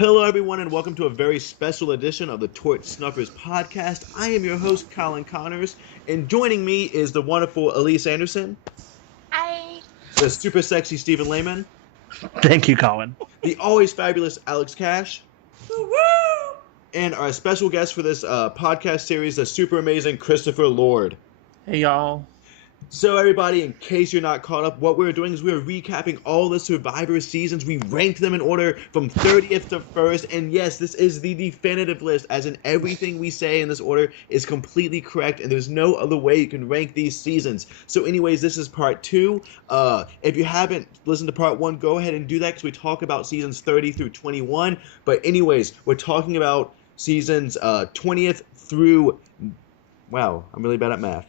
Hello, everyone, and welcome to a very special edition of the Torch Snuffers podcast. I am your host, Colin Connors, and joining me is the wonderful Elise Anderson, Hi. the super sexy Stephen Lehman, Thank you, Colin. the always fabulous Alex Cash, Woo-woo! and our special guest for this podcast series, the super amazing Christopher Lord. Hey, y'all. So, everybody, in case you're not caught up, what we're doing is we're recapping all the Survivor seasons. We ranked them in order from 30th to 1st. And yes, this is the definitive list, as in everything we say in this order is completely correct. And there's no other way you can rank these seasons. So anyways, this is part 2. If you haven't listened to part 1, go ahead and do that because we talk about seasons 30 through 21. But anyways, we're talking about seasons 20th through... Wow, I'm really bad at math.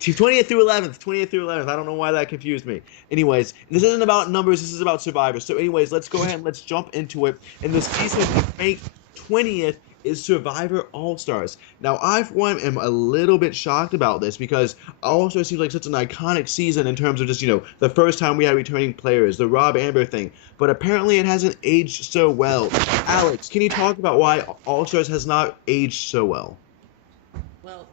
20th through 11th. I don't know why that confused me. Anyways, this isn't about numbers. This is about Survivor. So anyways, let's go ahead and let's jump into it. And the season ranked 20th is Survivor All-Stars. Now, I, for one, am a little bit shocked about this because All-Stars seems like such an iconic season in terms of just, the first time we had returning players, the Rob Amber thing. But apparently it hasn't aged so well. Alex, can you talk about why All-Stars has not aged so well? Well,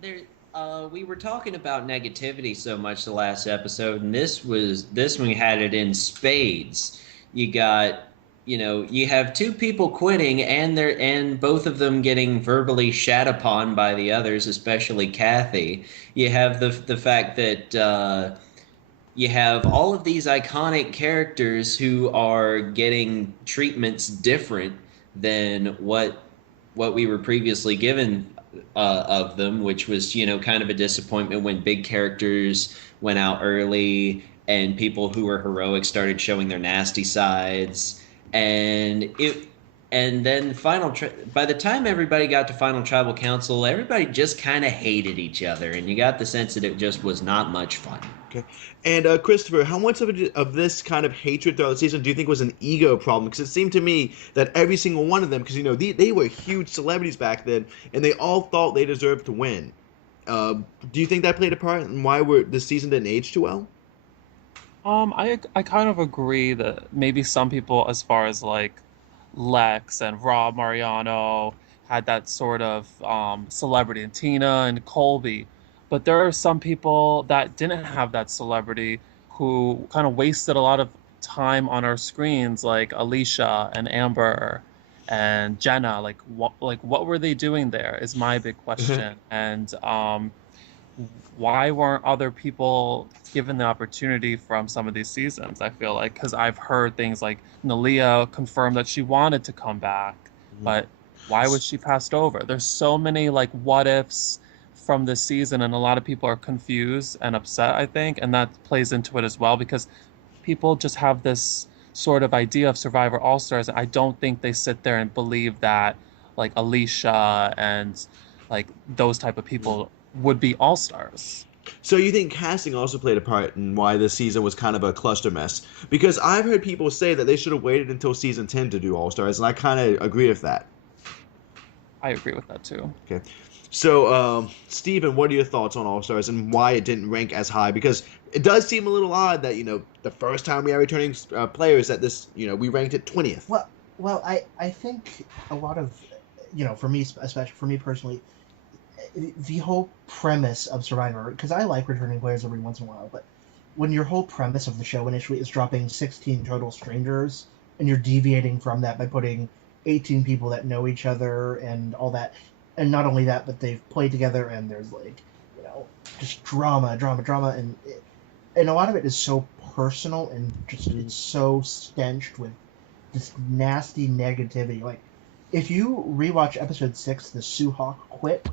we were talking about negativity so much the last episode, and this one had it in spades. You have two people quitting, and both of them getting verbally shat upon by the others, especially Kathy. You have the fact that you have all of these iconic characters who are getting treatments different than what we were previously given of them, which was, kind of a disappointment when big characters went out early and people who were heroic started showing their nasty sides. And then by the time everybody got to Final Tribal Council, everybody just kind of hated each other, and you got the sense that it just was not much fun. Okay. And Christopher, how much of this kind of hatred throughout the season do you think was an ego problem? Because it seemed to me that every single one of them, because they were huge celebrities back then, and they all thought they deserved to win. Do you think that played a part in why this season didn't age too well? I kind of agree that maybe some people, as far as like Lex and Rob Mariano, had that sort of celebrity, and Tina and Colby. But there are some people that didn't have that celebrity who kind of wasted a lot of time on our screens, like Alicia and Amber and Jenna. Like what were they doing there is my big question. And why weren't other people given the opportunity from some of these seasons? I feel like, because I've heard things like Nalia confirmed that she wanted to come back, but why was she passed over? There's so many like what ifs from this season, and a lot of people are confused and upset, I think, and that plays into it as well, because people just have this sort of idea of Survivor All-Stars. I don't think they sit there and believe that like Alicia and like those type of people would be All-Stars. So you think casting also played a part in why this season was kind of a cluster mess? Because I've heard people say that they should have waited until season 10 to do All-Stars, and I kind of agree with that. I agree with that too. Okay. So, Steven, what are your thoughts on All-Stars and why it didn't rank as high? Because it does seem a little odd that, the first time we had returning players that this, we ranked it 20th. Well, I think a lot of, for me, especially for me personally, the whole premise of Survivor, because I like returning players every once in a while, but when your whole premise of the show initially is dropping 16 total strangers, and you're deviating from that by putting 18 people that know each other and all that, and not only that, but they've played together, and there's just drama, and a lot of it is so personal and just it's so stenched with this nasty negativity. Like, if you rewatch episode 6, the Sue Hawk quit,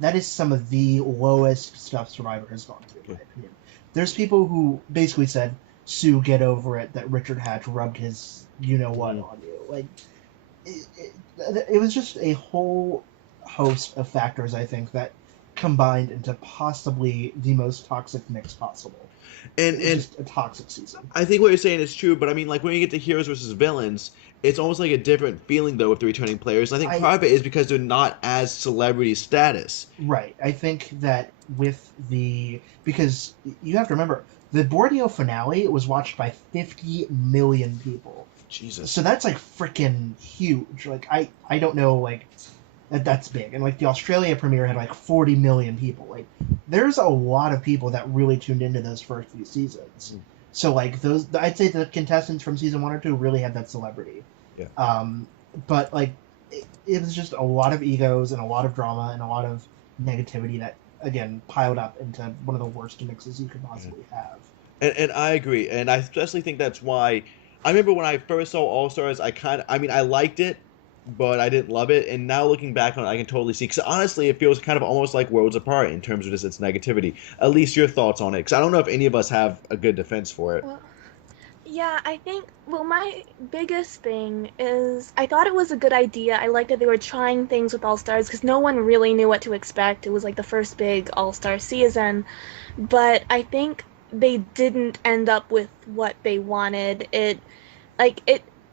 that is some of the lowest stuff Survivor has gone through, in my opinion. There's people who basically said, "Sue, get over it," that Richard Hatch rubbed his you-know-what on you. Like, it was just a whole host of factors, I think, that combined into possibly the most toxic mix possible. And just a toxic season. I think what you're saying is true, but I mean, like, when you get to heroes versus villains, it's almost like a different feeling, though, with the returning players. And I think part of it is because they're not as celebrity status. Right. I think that because you have to remember, the Borneo finale was watched by 50 million people. Jesus. So that's like freaking huge. Like I don't know like that's big. And like the Australia premiere had like 40 million people. Like there's a lot of people that really tuned into those first few seasons. So like those, I'd say the contestants from season 1 or 2 really had that celebrity. Yeah. But like it was just a lot of egos and a lot of drama and a lot of negativity that again piled up into one of the worst mixes you could possibly have. And I agree, and I especially think that's why. I remember when I first saw All Stars, I mean, I liked it, but I didn't love it. And now looking back on it, I can totally see. Because honestly, it feels kind of almost like worlds apart in terms of just its negativity. At least your thoughts on it, because I don't know if any of us have a good defense for it. Well, yeah, I think, well, my biggest thing is I thought it was a good idea. I liked that they were trying things with All Stars because no one really knew what to expect. It was like the first big All Star season. But I think they didn't end up with what they wanted.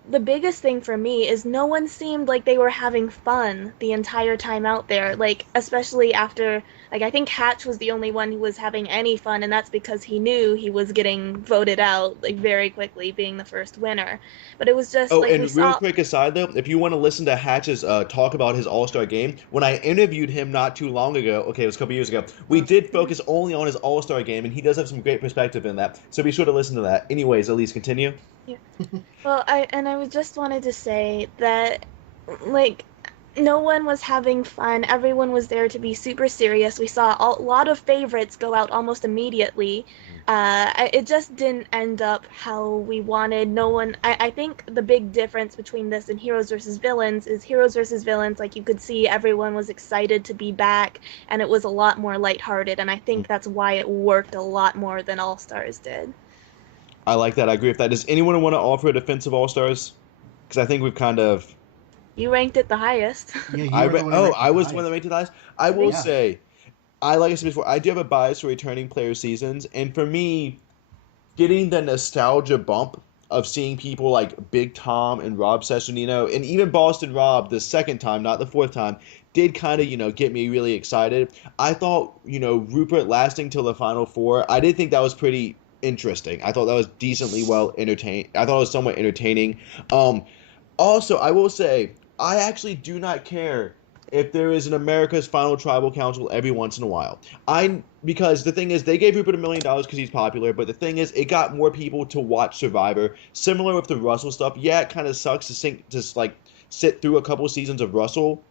The biggest thing for me is no one seemed like they were having fun the entire time out there. Like, especially after, like, I think Hatch was the only one who was having any fun, and that's because he knew he was getting voted out, like, very quickly, being the first winner. But it was just, Oh, like, and we real saw... quick aside though, if you want to listen to Hatch's talk about his All-Star game, when I interviewed him not too long ago, okay, it was a couple years ago, we did focus only on his All-Star game, and he does have some great perspective in that. So be sure to listen to that. Anyways, Elise, continue. Yeah. Well, I just wanted to say that, like, no one was having fun. Everyone was there to be super serious. We saw a lot of favorites go out almost immediately. It just didn't end up how we wanted. No one. I think the big difference between this and Heroes versus Villains is Heroes versus Villains. Like, you could see everyone was excited to be back, and it was a lot more lighthearted. And I think that's why it worked a lot more than All Stars did. I like that. I agree with that. Does anyone want to offer a defense of All-Stars? Because I think we've kind of... You ranked it the highest. Yeah, you were the one who ranked it I was the highest. one that ranked it the highest? I will Yeah. say, like I said before, I do have a bias for returning player seasons. And for me, getting the nostalgia bump of seeing people like Big Tom and Rob Cesternino, and even Boston Rob the second time, not the fourth time, did kind of, get me really excited. I thought, Rupert lasting till the Final Four, I did think that was pretty interesting. I thought that was decently well entertained. I thought it was somewhat entertaining. Also, I will say, I actually do not care if there is an America's Final Tribal Council every once in a while. Because the thing is, they gave Rupert $1 million because he's popular, but the thing is, it got more people to watch Survivor. Similar with the Russell stuff. Yeah, it kind of sucks to sit through a couple seasons of Russell.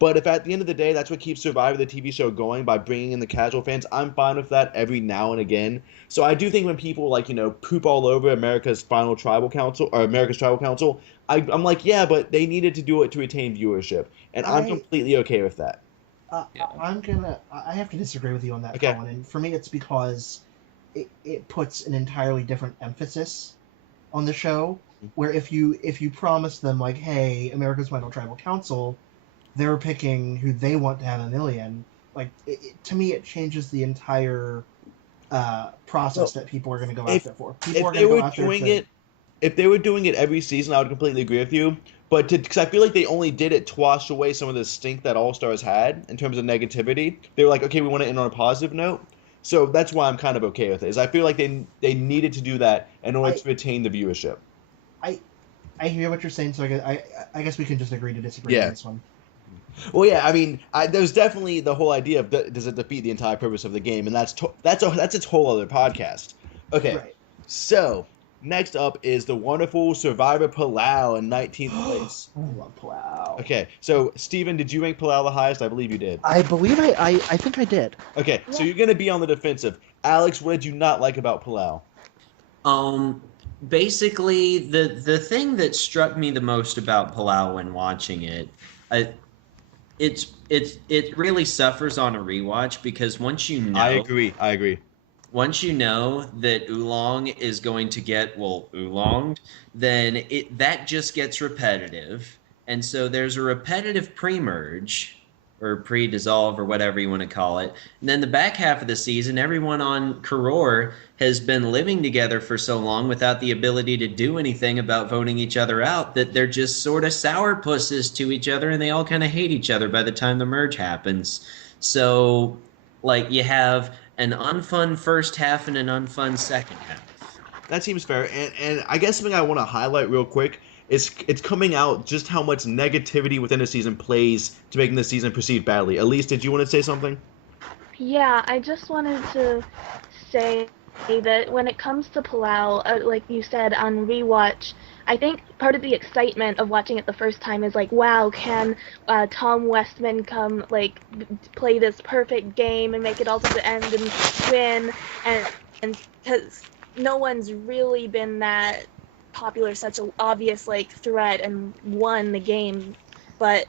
But if at the end of the day, that's what keeps Survivor, the TV show, going by bringing in the casual fans, I'm fine with that every now and again. So I do think when people poop all over America's Tribal Council, I'm like, yeah, but they needed to do it to retain viewership, and I'm completely okay with that. Yeah. I have to disagree with you on that, Okay. Colin. And for me, it's because it puts an entirely different emphasis on the show. Where if you promise them like, hey, America's Final Tribal Council, they're picking who they want to have $1 million. Like, to me, it changes the entire process that people are going to go out there for. People are going to go out there to... If they were doing it every season, I would completely agree with you. But because I feel like they only did it to wash away some of the stink that All Stars had in terms of negativity. They were like, okay, we want to end on a positive note. So that's why I'm kind of okay with it. Is I feel like they needed to do that in order to retain the viewership. I hear what you're saying, so I guess we can just agree to disagree on this one. Well, yeah, I mean, there's definitely the whole idea of does it defeat the entire purpose of the game, and that's its whole other podcast. Okay, Right. So next up is the wonderful Survivor Palau in 19th place. I love Palau. Okay, so Steven, did you rank Palau the highest? I believe you did. I believe I think I did. Okay, so you're gonna be on the defensive. Alex, what did you not like about Palau? Basically, the thing that struck me the most about Palau when watching it, it really suffers on a rewatch because once you know, I agree. Once you know that Oolong is going to get oolonged, then that just gets repetitive, and so there's a repetitive pre-merge or pre-dissolve or whatever you want to call it. And then the back half of the season, everyone on Karor has been living together for so long without the ability to do anything about voting each other out that they're just sort of sourpusses to each other and they all kind of hate each other by the time the merge happens. So, you have an unfun first half and an unfun second half. That seems fair. And I guess something I want to highlight real quick it's coming out just how much negativity within the season plays to making the season proceed badly. Elise, did you want to say something? Yeah, I just wanted to say that when it comes to Palau, like you said on rewatch, I think part of the excitement of watching it the first time is like, wow, can Tom Westman come like play this perfect game and make it all to the end and win? And because no one's really been that popular, such an obvious like threat and won the game, but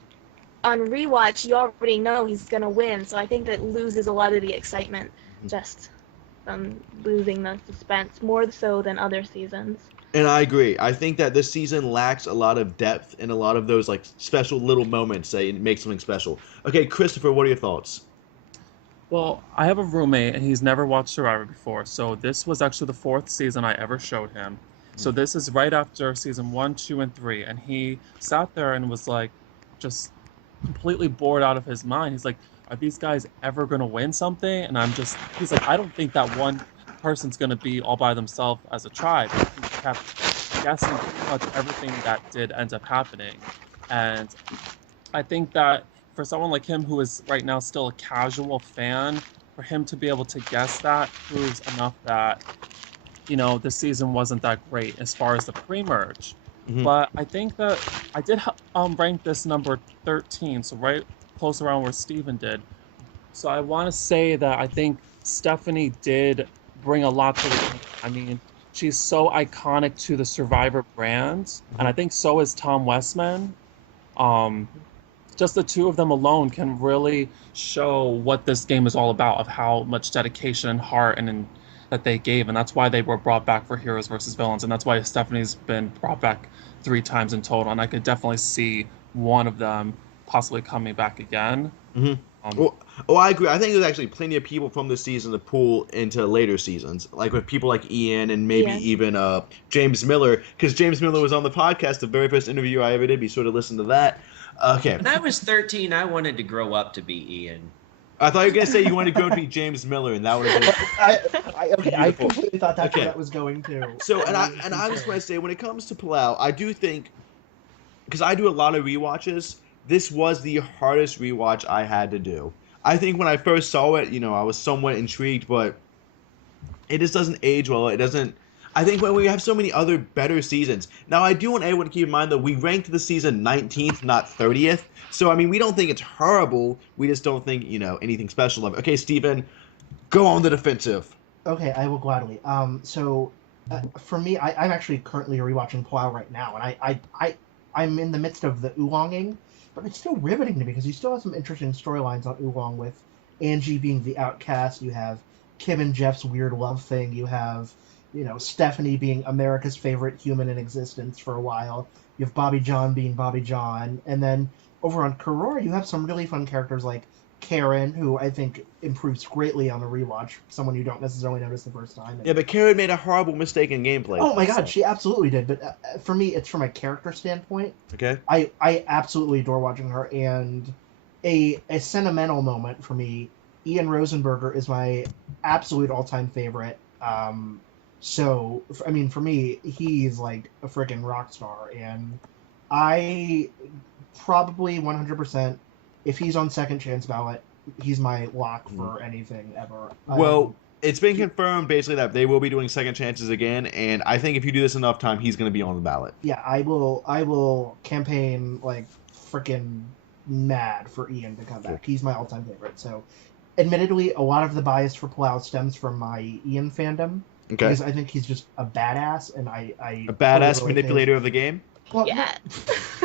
on rewatch, you already know he's gonna win, so I think that loses a lot of the excitement just from losing the suspense more so than other seasons. And I agree. I think that this season lacks a lot of depth and a lot of those like special little moments that make something special. Okay, Christopher, what are your thoughts? Well, I have a roommate and he's never watched Survivor before, so this was actually the fourth season I ever showed him. So this is right after season 1, 2, and 3, and he sat there and was like, just completely bored out of his mind. He's like, "Are these guys ever gonna win something?" And he's like, "I don't think that one person's gonna be all by themselves as a tribe." And he kept guessing pretty much everything that did end up happening, and I think that for someone like him who is right now still a casual fan, for him to be able to guess that proves enough that, this season wasn't that great as far as the pre-merge. Mhm. But I think that I did rank this number 13, so right close around where Steven did. So I want to say that I think Stephanie did bring a lot to the game. I mean, she's so iconic to the Survivor brand, and I think so is Tom Westman. Um, just the two of them alone can really show what this game is all about, of how much dedication and heart and that they gave, and that's why they were brought back for Heroes versus Villains, and that's why Stephanie's been brought back 3 times in total, and I could definitely see one of them possibly coming back again. Mm-hmm. I agree. I think there's actually plenty of people from this season to pull into later seasons, like with people like Ian and maybe even James Miller, because James Miller was on the podcast, the very first interview I ever did. Be sure to listen to that. Okay. When I was 13, I wanted to grow up to be Ian. I thought you were gonna say you wanted to grow to be James Miller, and that would have been. I completely thought that's where that was going to. So, and I just want to say, when it comes to Palau, I do think, because I do a lot of rewatches, this was the hardest rewatch I had to do. I think when I first saw it, I was somewhat intrigued, but it just doesn't age well. It doesn't. I think when we have so many other better seasons. Now, I do want everyone to keep in mind that we ranked the season 19th, not 30th. So, I mean, we don't think it's horrible. We just don't think, anything special of it. Okay, Steven, go on the defensive. Okay, I will gladly. For me, I'm actually currently rewatching Palau right now, and I'm in the midst of the oolonging, but it's still riveting to me because you still have some interesting storylines on Oolong with Angie being the outcast. You have Kim and Jeff's weird love thing. You have Stephanie being America's favorite human in existence for a while. You have Bobby John being Bobby John. And then over on Karora, you have some really fun characters like Karen, who I think improves greatly on the rewatch. Someone you don't necessarily notice the first time. Yeah, but Karen made a horrible mistake in gameplay. Oh my god, she absolutely did. But for me, it's from a character standpoint. Okay. I absolutely adore watching her. And a sentimental moment for me, Ian Rosenberger is my absolute all-time favorite. So, I mean, for me, he's like a freaking rock star, and I probably 100%, if he's on second chance ballot, he's my lock for anything ever. Well, it's been confirmed basically that they will be doing second chances again, and I think if you do this enough time, he's going to be on the ballot. Yeah, I will campaign like freaking mad for Ian to come back. He's my all-time favorite. So, admittedly, a lot of the bias for Palau stems from my Ian fandom. Okay. Because I think he's just a badass, and I a badass really manipulator of the game. Well, yeah.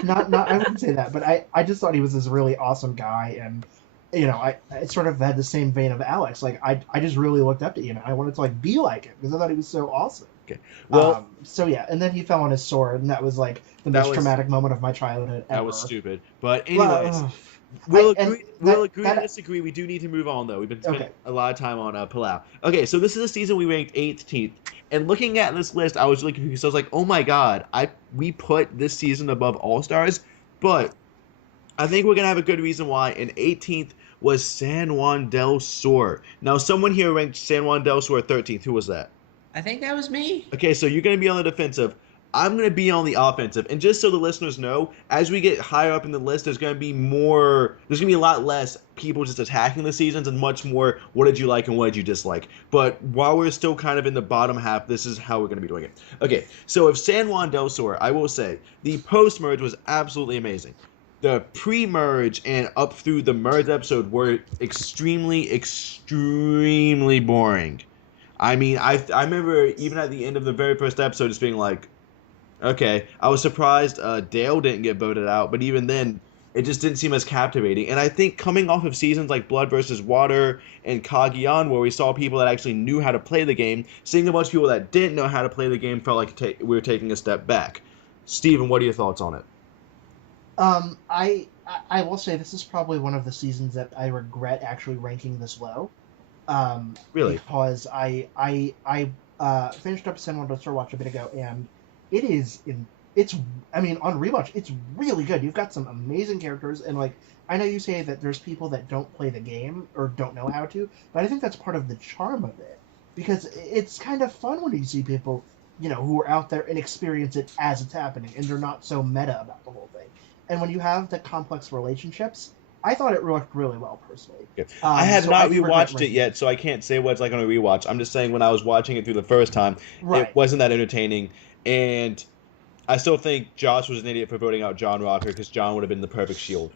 Not I wouldn't say that, but I just thought he was this really awesome guy, and I sort of had the same vein of Alex. Like I just really looked up to Ian. I wanted to like be like him because I thought he was so awesome. Okay. Well, so yeah, and then he fell on his sword, and that was like the most traumatic moment of my childhood ever. That was stupid. But anyways. We'll agree to disagree. We do need to move on, though. We've been spending a lot of time on Palau. Okay, so this is a season we ranked 18th. And looking at this list, I was really confused. I was like, oh my god, we put this season above All-Stars. But I think we're going to have a good reason why. And 18th was San Juan del Sur. Now, someone here ranked San Juan del Sur 13th. Who was that? I think that was me. Okay, so you're going to be on the defensive. I'm going to be on the offensive. And just so the listeners know, as we get higher up in the list, there's going to be a lot less people just attacking the seasons and much more what did you like and what did you dislike. But while we're still kind of in the bottom half, this is how we're going to be doing it. Okay, so of San Juan del Sur, I will say the post-merge was absolutely amazing. The pre-merge and up through the merge episode were extremely, extremely boring. I mean, I remember even at the end of the very first episode just being like, okay, I was surprised Dale didn't get voted out, but even then, it just didn't seem as captivating. And I think coming off of seasons like Blood versus Water and Cagayan, where we saw people that actually knew how to play the game, seeing a bunch of people that didn't know how to play the game felt like we were taking a step back. Steven, what are your thoughts on it? I will say this is probably one of the seasons that I regret actually ranking this low. Really? Because I finished up San Juan del Sur Watch a bit ago, and on rewatch, it's really good. You've got some amazing characters, and like, I know you say that there's people that don't play the game or don't know how to, but I think that's part of the charm of it, because it's kind of fun when you see people, who are out there and experience it as it's happening, and they're not so meta about the whole thing. And when you have the complex relationships, I thought it worked really well, personally. I have not rewatched it yet, so I can't say what it's like on a rewatch. I'm just saying when I was watching it through the first time, It wasn't that entertaining. And I still think Josh was an idiot for voting out John Rocker, because John would have been the perfect shield.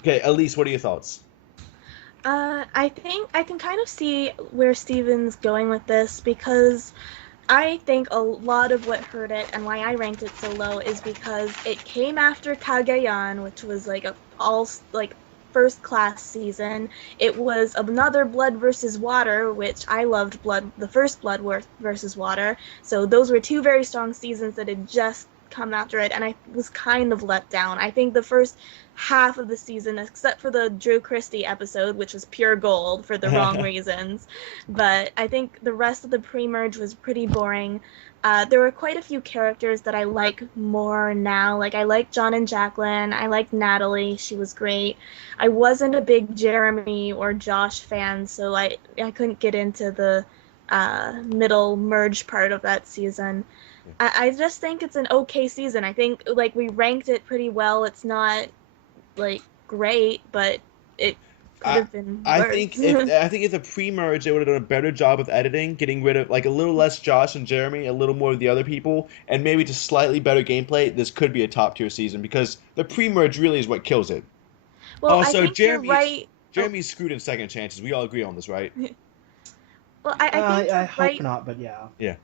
Okay, Elise, what are your thoughts? I think I can kind of see where Steven's going with this, because I think a lot of what hurt it and why I ranked it so low is because it came after Cagayan, which was like first class season. It was another Blood versus Water, which I loved the first Blood versus Water. So those were two very strong seasons that had just come after it, and I was kind of let down. I think the first half of the season, except for the Drew Christie episode, which was pure gold for the wrong reasons, but I think the rest of the pre-merge was pretty boring. There were quite a few characters that I like more now. Like, I like John and Jacqueline. I like Natalie. She was great. I wasn't a big Jeremy or Josh fan, so I couldn't get into the middle merge part of that season. I just think it's an okay season. I think, like, we ranked it pretty well. It's not, like, great, but it could have been worse. I think if the pre-merge, they would have done a better job of editing, getting rid of, like, a little less Josh and Jeremy, a little more of the other people, and maybe just slightly better gameplay, this could be a top-tier season, because the pre-merge really is what kills it. Well, also, I think you're right. Jeremy's screwed in second chances. We all agree on this, right? Well, I hope not, but yeah. Yeah.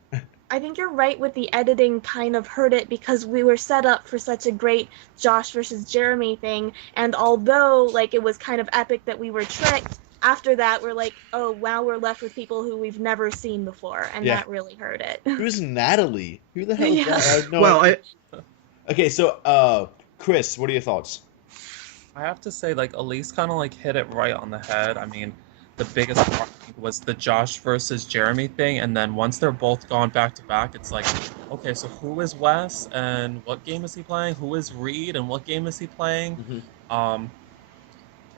I think you're right with the editing kind of hurt it, because we were set up for such a great Josh versus Jeremy thing, and although, like, it was kind of epic that we were tricked, after that we're like, oh wow, we're left with people who we've never seen before, and that really hurt it. Who's Natalie? Who the hell is that? Okay, so Chris, what are your thoughts? I have to say, like, Elise kind of like hit it right on the head. I mean, the biggest part was the Josh versus Jeremy thing, and then once they're both gone back to back, it's like, okay, so who is Wes and what game is he playing? Who is Reed and what game is he playing? Mm-hmm.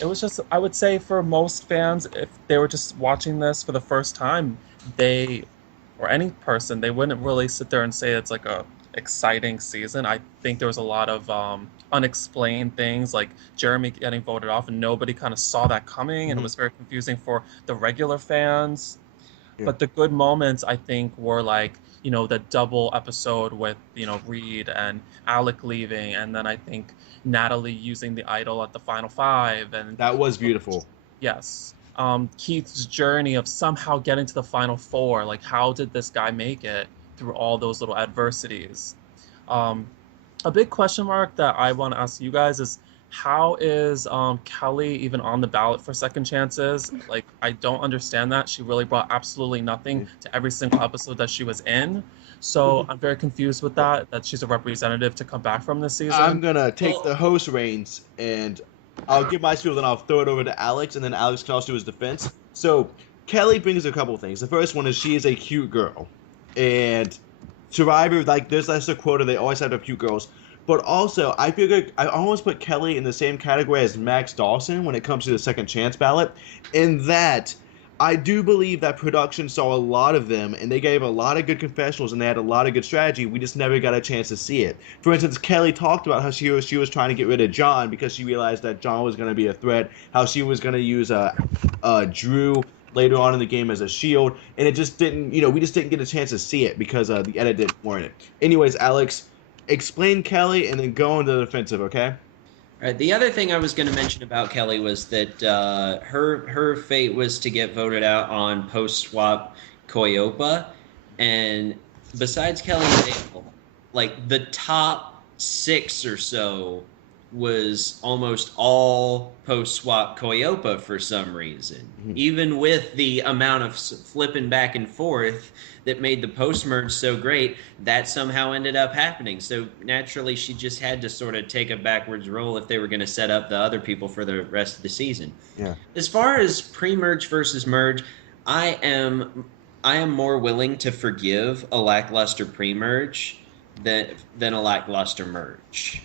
It was just, I would say for most fans, if they were just watching this for the first time, or any person, they wouldn't really sit there and say it's like a exciting season. I think there was a lot of unexplained things, like Jeremy getting voted off, and nobody kind of saw that coming, and it was very confusing for the regular fans. But the good moments, I think, were like, the double episode with, Reed and Alec leaving, and then I think Natalie using the idol at the final five, and that was beautiful. Yes. Keith's journey of somehow getting to the final four, like, how did this guy make it through all those little adversities? A big question mark that I want to ask you guys is, how is Kelly even on the ballot for second chances? Like, I don't understand that. She really brought absolutely nothing to every single episode that she was in. So I'm very confused with that she's a representative to come back from this season. I'm going to take the host reins, and I'll give my spiel, then I'll throw it over to Alex, and then Alex can also do his defense. So Kelly brings a couple things. The first one is she is a cute girl. And Survivor, like, that's a quota, they always have to have cute girls. But also, I figured I almost put Kelly in the same category as Max Dawson when it comes to the second chance ballot, in that I do believe that production saw a lot of them, and they gave a lot of good confessionals, and they had a lot of good strategy. We just never got a chance to see it. For instance, Kelly talked about how she was trying to get rid of John because she realized that John was going to be a threat. How she was going to use Drew later on in the game as a shield, and it just didn't. We just didn't get a chance to see it because the edit didn't warrant it. Anyways, Alex, explain Kelly, and then go into the defensive. Okay. Right. The other thing I was going to mention about Kelly was that her fate was to get voted out on post swap Coyopa, and besides Kelly and Dale, like the top 6 or so was almost all post swap Coyopa for some reason. Even with the amount of flipping back and forth that made the post merge so great, that somehow ended up happening. So naturally, she just had to sort of take a backwards roll if they were going to set up the other people for the rest of the season. Yeah. As far as pre-merge versus merge, I am more willing to forgive a lackluster pre-merge than a lackluster merge.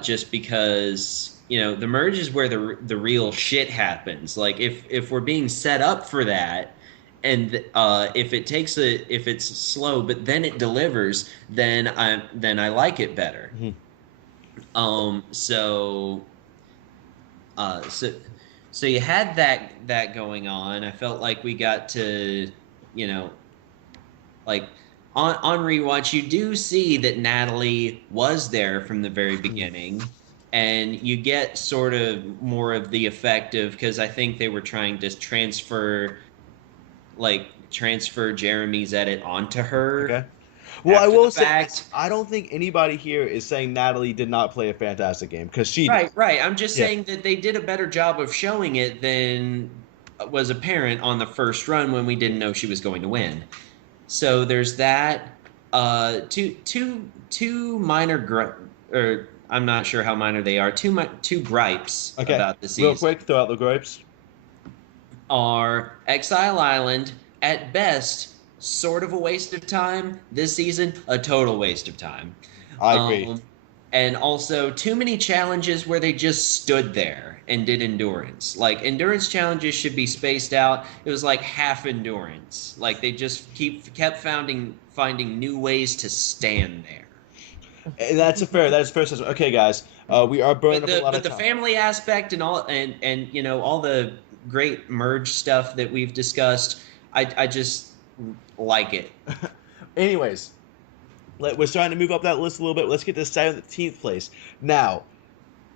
Just because the merge is where the real shit happens. Like if we're being set up for that. And if it's slow, but then it delivers, then I like it better. So you had that going on. I felt like we got to, like on rewatch, you do see that Natalie was there from the very beginning. And you get sort of more of the effect of, because I think they were trying to transfer Jeremy's edit onto her. Okay. Well, I will say, fact. I don't think anybody here is saying Natalie did not play a fantastic game, because she did. Right. I'm just saying that they did a better job of showing it than was apparent on the first run when we didn't know she was going to win. So there's that. Two minor or I'm not sure how minor they are. Two gripes about the season. Real quick, throw out the gripes. Are Exile Island, at best, sort of a waste of time. This season, a total waste of time. I agree. And also, too many challenges where they just stood there and did endurance. Like, endurance challenges should be spaced out. It was like half endurance. Like, they just kept finding new ways to stand there. And that's a fair assessment. Okay, guys, we are burning up a lot of time. But the family aspect and all, and all the great merge stuff that we've discussed, I just like it. Anyways, we're starting to move up that list a little bit. Let's get to 17th place. Now,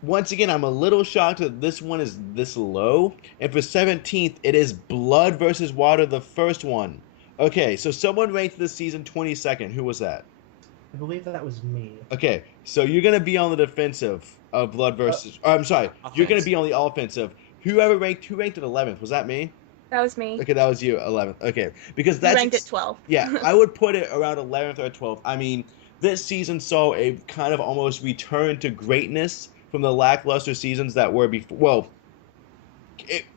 once again, I'm a little shocked that this one is this low. And for 17th, it is Blood versus Water, the first one. Okay, so someone ranked this season 22nd. Who was that? I believe that was me. Okay, so you're going to be on the defensive of Blood versus... I'm sorry, offense. You're going to be on the offensive. Who ranked at 11th? Was that me? That was me. Okay, that was you, 11th. Okay, because that's... You ranked at 12. Yeah, I would put it around 11th or 12th. I mean, this season saw a kind of almost return to greatness from the lackluster seasons that were before... Well,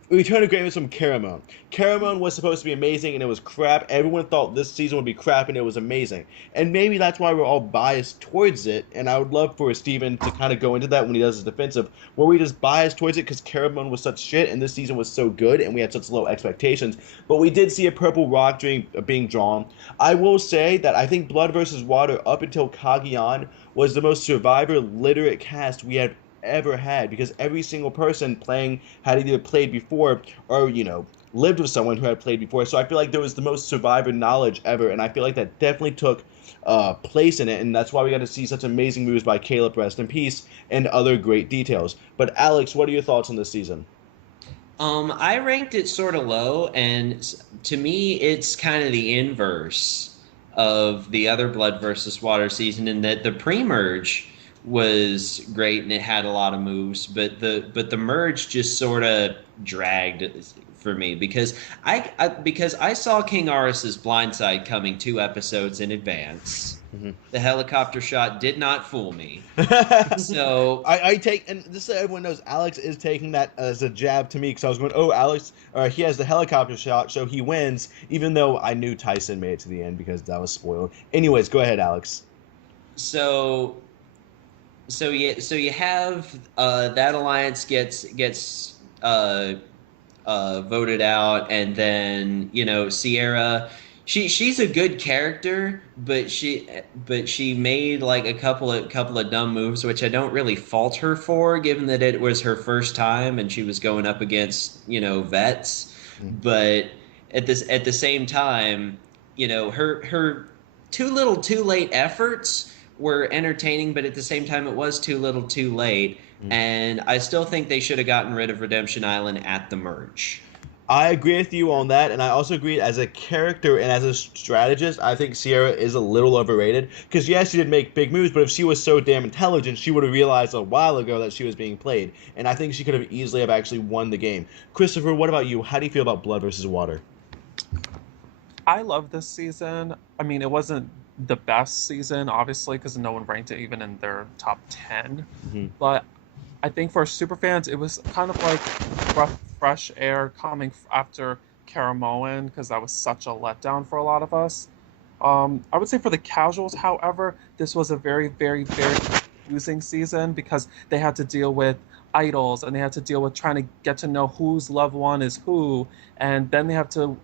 return to greatness from Caramon. Caramon was supposed to be amazing, and it was crap. Everyone thought this season would be crap, and it was amazing. And maybe that's why we're all biased towards it, and I would love for Steven to kind of go into that when he does his defensive, where we just biased towards it because Caramon was such shit, and this season was so good, and we had such low expectations. But we did see a purple rock being drawn. I will say that I think Blood vs. Water, up until Cagayan, was the most Survivor-literate cast we had ever had, because every single person playing had either played before or lived with someone who had played before. So I feel like there was the most Survivor knowledge ever, and I feel like that definitely took place in it, and that's why we got to see such amazing moves by Caleb, rest in peace, and other great details. But Alex, what are your thoughts on this season? I ranked it sort of low, and to me it's kind of the inverse of the other Blood versus Water season, in that the pre-merge was great and it had a lot of moves, but the merge just sort of dragged for me because I saw King Aris's blindside coming 2 episodes in advance. Mm-hmm. The helicopter shot did not fool me. So I take, and just so everyone knows, Alex is taking that as a jab to me, because I was going, oh, Alex, he has the helicopter shot, so he wins, even though I knew Tyson made it to the end because that was spoiled. Anyways, go ahead, Alex. So you have that alliance gets voted out, and then Sierra. She's a good character, but she made like a couple of dumb moves, which I don't really fault her for, given that it was her first time and she was going up against vets. Mhm. But at the same time, her too little too late efforts were entertaining, but at the same time it was too little too late. Mhm. And I still think they should have gotten rid of Redemption Island at the merge. I agree with you on that, and I also agree as a character and as a strategist, I think Sierra is a little overrated. Because yes, she did make big moves, but if she was so damn intelligent, she would have realized a while ago that she was being played, and I think she could have easily have actually won the game. Christopher, what about you? How do you feel about Blood versus Water? I love this season. I mean, it wasn't the best season, obviously, because no one ranked it even in their top 10. Mhm. But I think for super fans, it was kind of like fresh air coming after Karamoan, because that was such a letdown for a lot of us. I would say for the casuals, however, this was a very, very, very confusing season because they had to deal with idols and they had to deal with trying to get to know whose loved one is who, and then they have to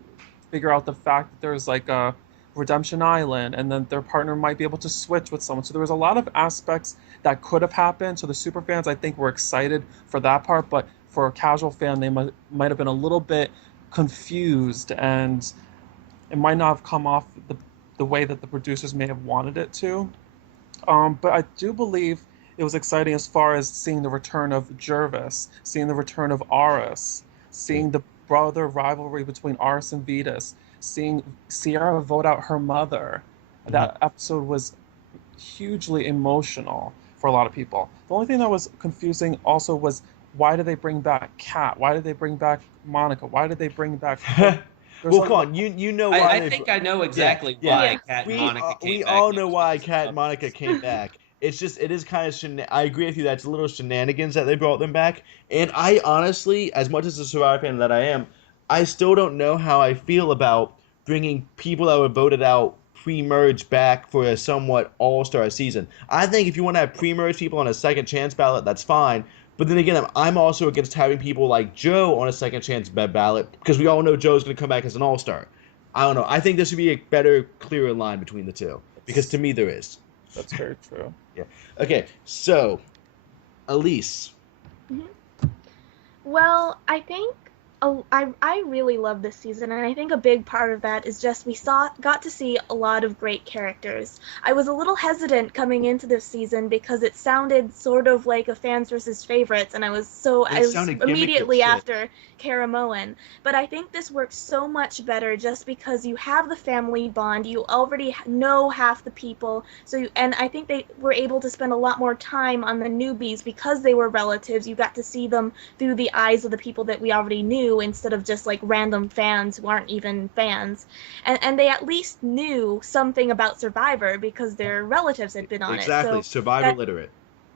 figure out the fact that there's like a Redemption Island and then their partner might be able to switch with someone. So there was a lot of aspects that could have happened. So the super fans, I think, were excited for that part, but for a casual fan, they might have been a little bit confused and it might not have come off the way that the producers may have wanted it to. But I do believe it was exciting as far as seeing the return of Jervis, seeing the return of Aris, seeing the brother rivalry between Aris and Vetus, seeing Sierra vote out her mother. That episode was hugely emotional for a lot of people. The only thing that was confusing also was why did they bring back Kat? Why did they bring back Monica? Why did they bring back? Well, come on, you know why I think I know exactly yeah. why Kat and We Monica came we back. all know why Kat and Monica came back. It's just it is kind of I agree with you. That's a little shenanigans that they brought them back. And I honestly, as much as a Survivor fan that I am, I still don't know how I feel about bringing people that were voted out pre-merge back for a somewhat all-star season. I think if you want to have pre-merge people on a second chance ballot, that's fine. But then again, I'm also against having people like Joe on a second chance ballot because we all know Joe's going to come back as an all-star. I don't know. I think there should be a better, clearer line between the two because to me there is. That's very true. Yeah. Okay. So, Elise. Mhm. Well, I think I really love this season, and I think a big part of that is just we got to see a lot of great characters. I was a little hesitant coming into this season because it sounded sort of like a fans versus favorites, and I was immediately after Karamoan. But I think this works so much better just because you have the family bond. You already know half the people, and I think they were able to spend a lot more time on the newbies because they were relatives. You got to see them through the eyes of the people that we already knew instead of just like random fans who aren't even fans. And they at least knew something about Survivor because their relatives had been on it. Exactly, Survivor literate.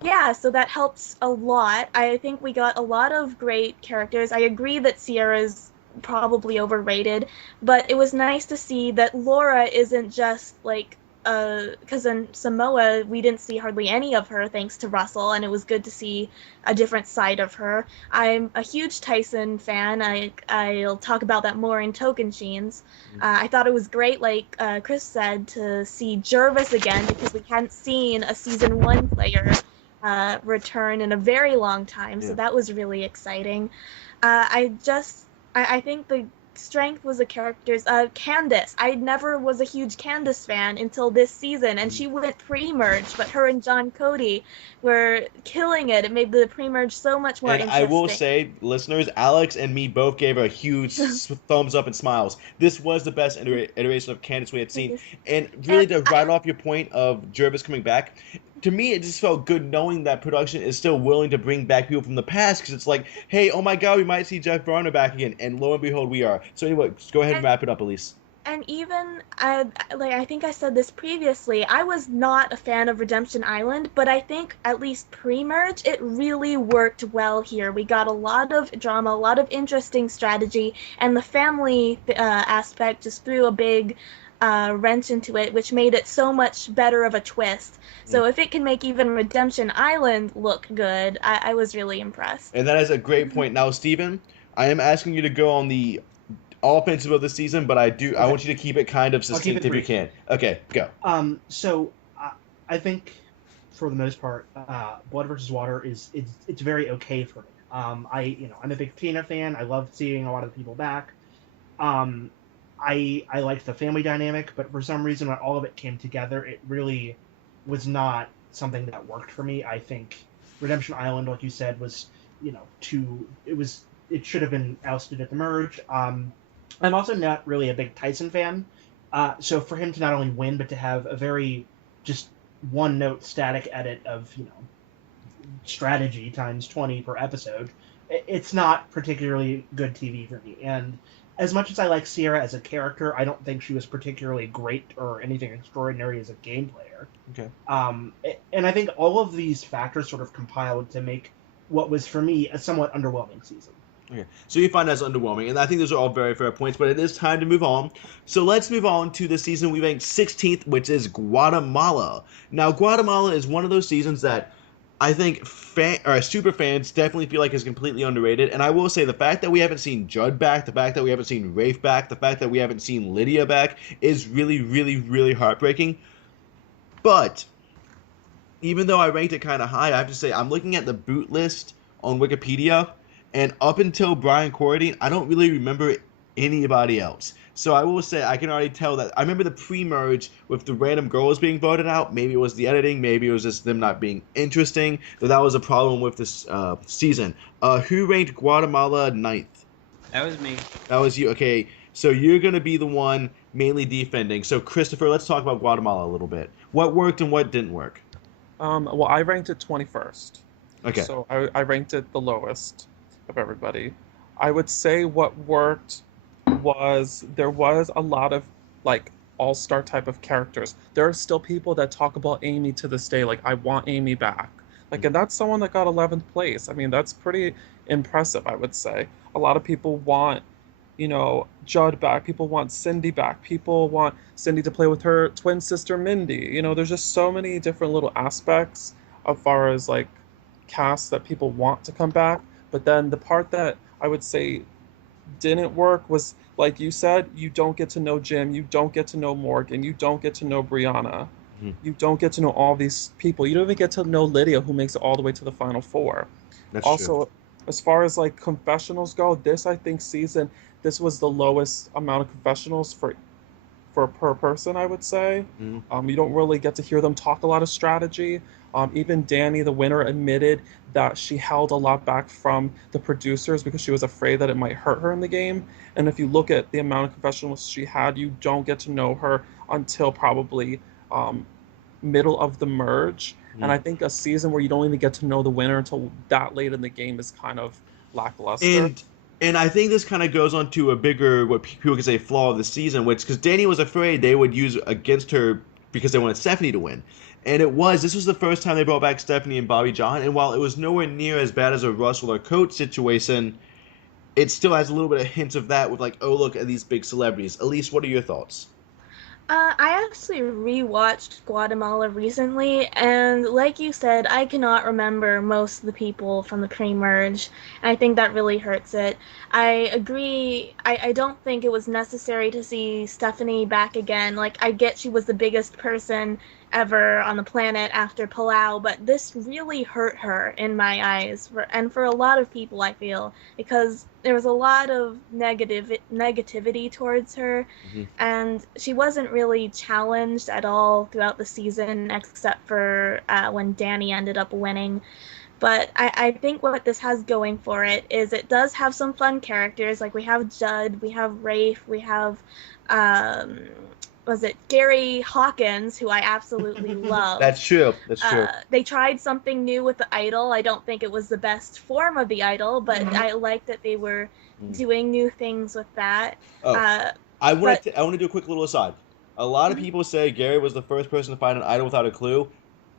Yeah, so that helps a lot. I think we got a lot of great characters. I agree that Sierra's probably overrated, but it was nice to see that Laura isn't just like because in Samoa we didn't see hardly any of her thanks to Russell, and it was good to see a different side of her. I'm a huge Tyson fan. I'll talk about that more in Tocantins. I thought it was great, like Chris said, to see Jervis again because we hadn't seen a season 1 player return in a very long time, so that was really exciting. I think the strength was the characters. Candace, I never was a huge Candace fan until this season, and she went pre-merge, but her and John Cody were killing it. It made the pre-merge so much more interesting. I will say, listeners, Alex and me both gave her a huge thumbs up and smiles. This was the best iteration of Candace we had seen. And really, to write off your point of Jervis coming back, to me, it just felt good knowing that production is still willing to bring back people from the past because it's like, hey, oh my God, we might see Jeff Varner back again, and lo and behold, we are. So anyway, go ahead and wrap it up, Elise. And even, I think I said this previously, I was not a fan of Redemption Island, but I think at least pre-merge, it really worked well here. We got a lot of drama, a lot of interesting strategy, and the family aspect just threw a big wrench into it, which made it so much better of a twist. So if it can make even Redemption Island look good, I was really impressed. And that is a great point. Now, Steven, I am asking you to go on the offensive of the season, but I want you to keep it kind of succinct if you can. Okay, go. So I think for the most part, Blood versus Water it's very okay for me. I'm a big Tina fan. I love seeing a lot of the people back. I liked the family dynamic, but for some reason, when all of it came together, it really was not something that worked for me. I think Redemption Island, like you said, was it should have been ousted at the merge. I'm also not really a big Tyson fan, so for him to not only win but to have a very just one note static edit of strategy times 20 per episode, it's not particularly good TV for me. And as much as I like Sierra as a character, I don't think she was particularly great or anything extraordinary as a game player. Okay. And I think all of these factors sort of compiled to make what was for me a somewhat underwhelming season. Okay, so you find that's underwhelming, and I think those are all very fair points, but it is time to move on. So let's move on to the season we ranked 16th, which is Guatemala. Now, Guatemala is one of those seasons that I think super fans definitely feel like is completely underrated, and I will say the fact that we haven't seen Judd back, the fact that we haven't seen Rafe back, the fact that we haven't seen Lydia back is really, really, really heartbreaking. But even though I ranked it kind of high, I have to say I'm looking at the boot list on Wikipedia, and up until Brian Corradine, I don't really remember anybody else. So I will say I can already tell that I remember the pre-merge with the random girls being voted out. Maybe it was the editing. Maybe it was just them not being interesting. That was a problem with this season. Who ranked Guatemala 9th? That was me. That was you. Okay, so you're going to be the one mainly defending. So Christopher, let's talk about Guatemala a little bit. What worked and what didn't work? Well, I ranked it 21st. Okay. So I ranked it the lowest of everybody. I would say what worked was there was a lot of like all-star type of characters. There are still people that talk about Amy to this day, like I want Amy back. Like, and that's someone that got 11th place. I mean, that's pretty impressive, I would say. A lot of people want, Judd back. People want Cindy back. People want Cindy to play with her twin sister Mindy. There's just so many different little aspects as far as like casts that people want to come back. But then the part that I would say didn't work was, like you said, you don't get to know Jim, you don't get to know Morgan, you don't get to know Brianna, you don't get to know all these people. You don't even get to know Lydia, who makes it all the way to the Final Four. That's also, true. As far as like confessionals go, I think this was the lowest amount of confessionals for per person, I would say. You don't really get to hear them talk a lot of strategy. Even Danny, the winner, admitted that she held a lot back from the producers because she was afraid that it might hurt her in the game. And if you look at the amount of confessionals she had, you don't get to know her until probably middle of the merge. And I think a season where you don't even get to know the winner until that late in the game is kind of lackluster. And I think this kind of goes on to a bigger, what people could say, flaw of the season, which, because Danny was afraid they would use against her because they wanted Stephanie to win. And this was the first time they brought back Stephanie and Bobby John, and while it was nowhere near as bad as a Russell or Coates situation, it still has a little bit of hints of that with like, oh, look at these big celebrities. Elise, what are your thoughts? I actually rewatched Guatemala recently, and like you said, I cannot remember most of the people from the pre-merge, and I think that really hurts it. I agree, I don't think it was necessary to see Stephanie back again. Like, I get she was the biggest person ever on the planet after Palau, but this really hurt her in my eyes, and for a lot of people, I feel, because there was a lot of negativity towards her, and she wasn't really challenged at all throughout the season, except for when Danny ended up winning. But I think what this has going for it is it does have some fun characters. Like, we have Judd, we have Rafe, we have was it Gary Hawkins, who I absolutely love. That's true. They tried something new with the idol. I don't think it was the best form of the idol, but I like that they were doing new things with that. I want to do a quick little aside. A lot of people say Gary was the first person to find an idol without a clue.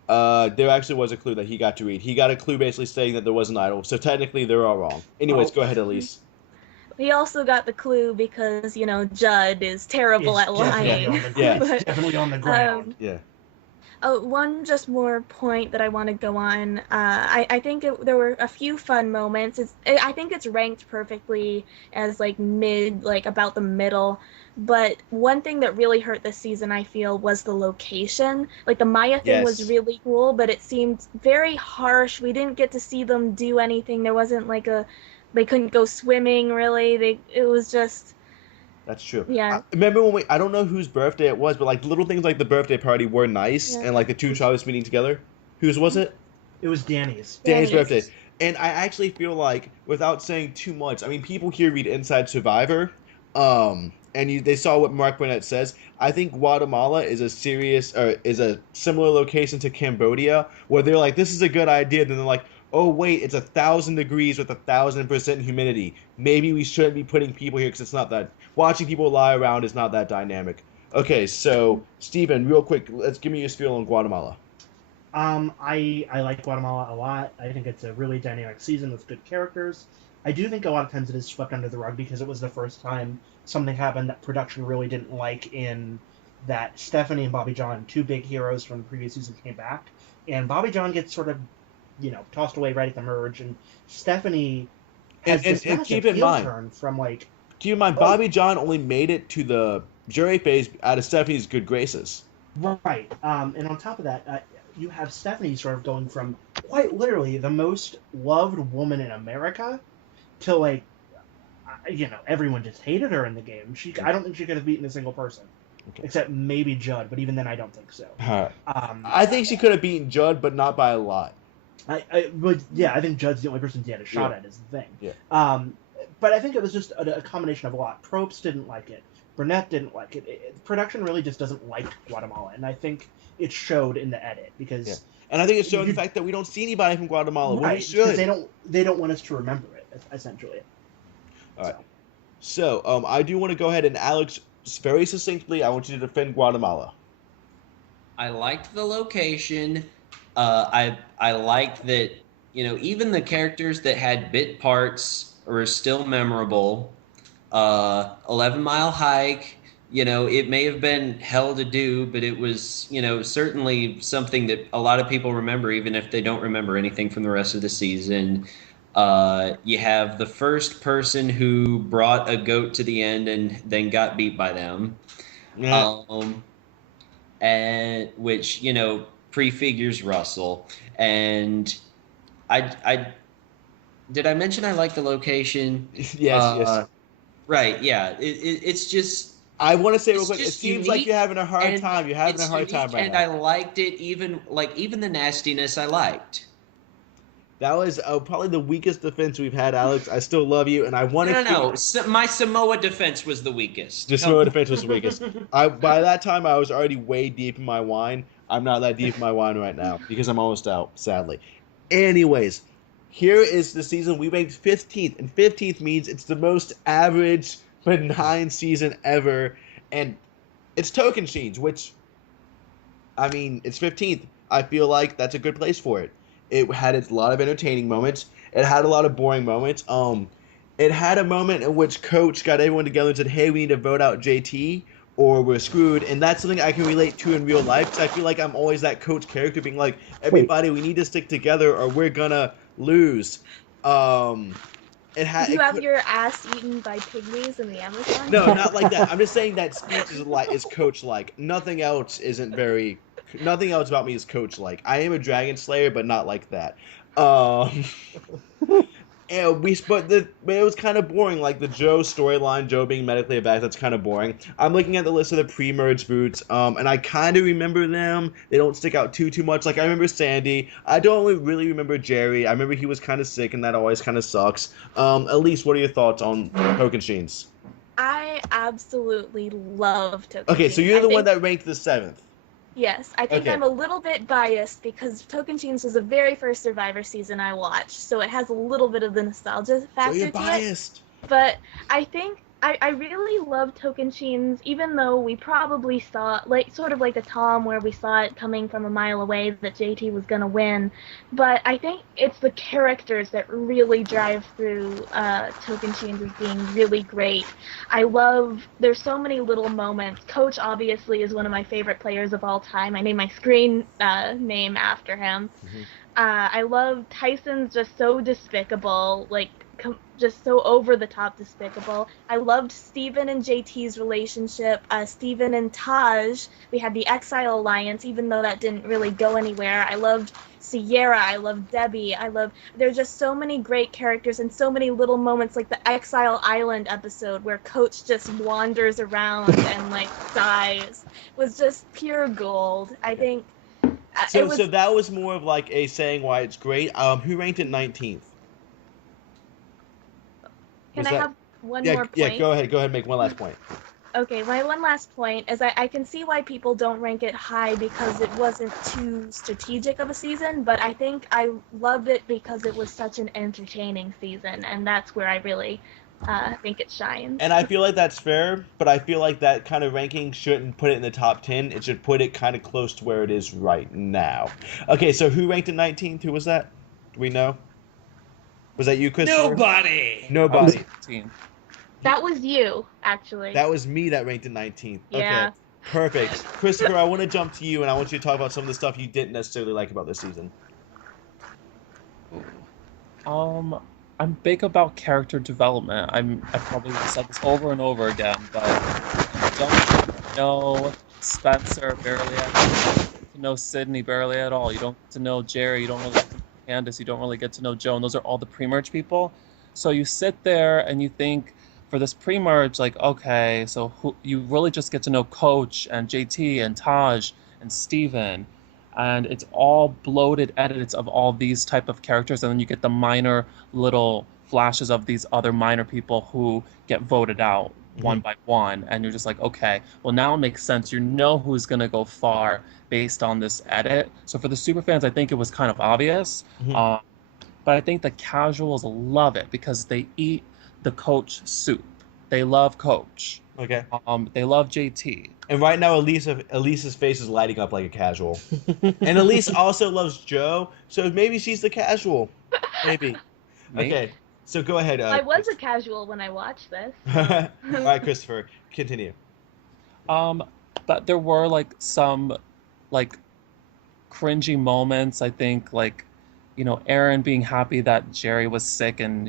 There actually was a clue that he got to read. He got a clue basically saying that there was an idol. So technically, they're all wrong. Anyways, go ahead, Elise. He also got the clue because, Judd is terrible at lying. Definitely on the ground. One just more point that I want to go on. I think there were a few fun moments. I think it's ranked perfectly as like mid, like about the middle. But one thing that really hurt this season, I feel, was the location. Like the Maya thing was Yes. really cool, but it seemed very harsh. We didn't get to see them do anything. There wasn't like they couldn't go swimming really. It was just, That's true. I yeah, remember when I don't know whose birthday it was, but like little things like the birthday party were nice, yeah. and like the two tribes meeting together. Whose was it? It was Danny's. Danny's Danny's. birthday. And I actually feel like, without saying too much, I mean, people here read Inside Survivor, and they saw what Mark Burnett says. I think Guatemala is a similar location to Cambodia, where they're like, this is a good idea. Then they're like, oh wait, it's 1,000 degrees with 1,000% humidity. Maybe we shouldn't be putting people here because it's not that. Watching people lie around is not that dynamic. Okay, so Steven, real quick, let's give me your spiel on Guatemala. I like Guatemala a lot. I think it's a really dynamic season with good characters. I do think a lot of times it is swept under the rug because it was the first time something happened that production really didn't like, in that Stephanie and Bobby John, two big heroes from the previous season, came back, and Bobby John gets sort of, tossed away right at the merge, and Stephanie has this And massive keep in heel mind, turn from like, keep in mind, Bobby John only made it to the jury phase out of Stephanie's good graces. right, and on top of that, you have Stephanie sort of going from quite literally the most loved woman in America to like, everyone just hated her in the game. I don't think she could have beaten a single person, Okay. except maybe Judd, but even then I don't think so. I think she could have beaten Judd, but not by a lot. But yeah, I think Judd's the only person he had a shot at, is the thing. Yeah. But I think it was just a combination of a lot. Probst didn't like it. Burnett didn't like it. Production really just doesn't like Guatemala, and I think it showed in the edit because. Yeah. And I think it showed the fact that we don't see anybody from Guatemala. Right, When we should. They don't want us to remember it, essentially. All right. So I do want to go ahead and Alex, very succinctly, I want you to defend Guatemala. I liked the location. I liked that, even the characters that had bit parts were still memorable. 11 Mile Hike, it may have been hell to do, but it was, certainly something that a lot of people remember, even if they don't remember anything from the rest of the season. You have the first person who brought a goat to the end and then got beat by them. Yeah. And which, prefigures Russell. And I did I mention I like the location? Yes. Right, yeah. It's just. I want to say real It's quick, it just seems unique, like you're having a hard and time. You're having a it's hard time unique, right and now. I liked it, even the nastiness I liked. That was probably the weakest defense we've had, Alex. I still love you, and I want to No. My Samoa defense was the weakest. The Samoa defense was the weakest. By that time, I was already way deep in my wine. I'm not that deep in my wine right now because I'm almost out, sadly. Anyways, here is the season we ranked 15th, and 15th means it's the most average, benign season ever, and it's Tocantins, which, I mean, it's 15th. I feel like that's a good place for it. It had a lot of entertaining moments. It had a lot of boring moments. It had a moment in which Coach got everyone together and said, hey, we need to vote out JT or we're screwed. And that's something I can relate to in real life because I feel like I'm always that coach character being like, everybody, we need to stick together or we're going to lose. Did you have your ass eaten by pygmies in the Amazon? No, not like that. I'm just saying that speech is coach-like. Nothing else about me is coach-like. I am a dragon slayer, but not like that. And but it was kind of boring. Like the Joe storyline, Joe being medically evac, that's kind of boring. I'm looking at the list of the pre-merge boots, and I kind of remember them. They don't stick out too much. Like I remember Sandy. I don't really remember Jerry. I remember he was kind of sick, and that always kind of sucks. Elise, what are your thoughts on Tocantins? I absolutely love Tocantins. Okay, so you're the one that ranked the 7th. Yes, I think Okay. I'm a little bit biased because Tocantins was the very first Survivor season I watched, so it has a little bit of the nostalgia factor So you're to it. biased. But I think I really love Tocantins, even though we probably saw, like, sort of like the Tom, where we saw it coming from a mile away that JT was gonna win. But I think it's the characters that really drive through Tocantins as being really great. There's so many little moments. Coach obviously is one of my favorite players of all time. I named my screen name after him. Mhm. I love Tyson's just so despicable, like just so over the top despicable. I loved Steven and JT's relationship. Steven and Taj, we had the Exile Alliance, even though that didn't really go anywhere. I loved Sierra. I loved Debbie. There's just so many great characters and so many little moments, like the Exile Island episode where Coach just wanders around and like dies. Was just pure gold. I think. So that was more of like a saying why it's great. Who ranked it 19th? Can I have one more point? Yeah, go ahead, make one last point. Okay, my one last point is I can see why people don't rank it high because it wasn't too strategic of a season, but I think I loved it because it was such an entertaining season, and that's where I really think it shines. And I feel like that's fair, but I feel like that kind of ranking shouldn't put it in the top 10. It should put it kind of close to where it is right now. Okay, so who ranked it 19th? Who was that? Do we know? Was that you, Christopher? Nobody. That was you, actually. That was me that ranked it 19th. Yeah. Okay, perfect. Christopher, I want to jump to you, and I want you to talk about some of the stuff you didn't necessarily like about this season. I'm big about character development. I probably said this over and over again, but you don't know Spencer barely at all. You don't get to know Sydney barely at all. You don't get to know Jerry. You don't really get to know Candace. You don't really get to know Joe. And those are all the pre-merge people. So you sit there and you think, for this pre-merge, like, okay, so you really just get to know Coach and JT and Taj and Steven, and it's all bloated edits of all these type of characters, and then you get the minor little flashes of these other minor people who get voted out one by one, and you're just like, okay, well, now it makes sense. You know who's going to go far based on this edit. So for the super fans, I think it was kind of obvious, but I think the casuals love it because they eat the Coach soup. They love Coach. Okay. They love JT. And right now, Elise's face is lighting up like a casual. And Elise also loves Joe, so maybe she's the casual. Maybe. Okay, so go ahead. I was a casual when I watched this. All right, Christopher, continue. But there were like some like cringy moments. I think like, Aaron being happy that Jerry was sick, and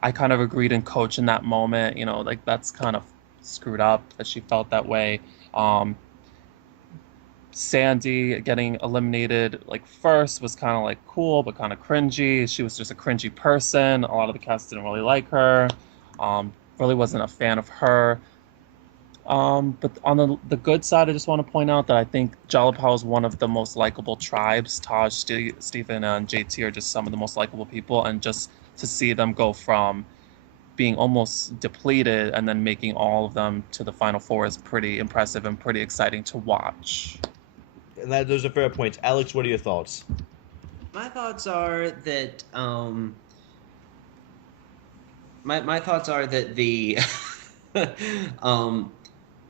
I kind of agreed in Coach in that moment. Like that's kind of screwed up that she felt that way. Sandy getting eliminated like first was kind of like cool, but kind of cringy. She was just a cringy person. A lot of the cast didn't really like her. Really wasn't a fan of her. But on the good side, I just want to point out that I think Jalapao is one of the most likable tribes. Taj, Stephen, and JT are just some of the most likable people, and just to see them go from being almost depleted and then making all of them to the Final Four is pretty impressive and pretty exciting to watch. And those are fair points. Alex, what are your thoughts? My thoughts are that my thoughts are that the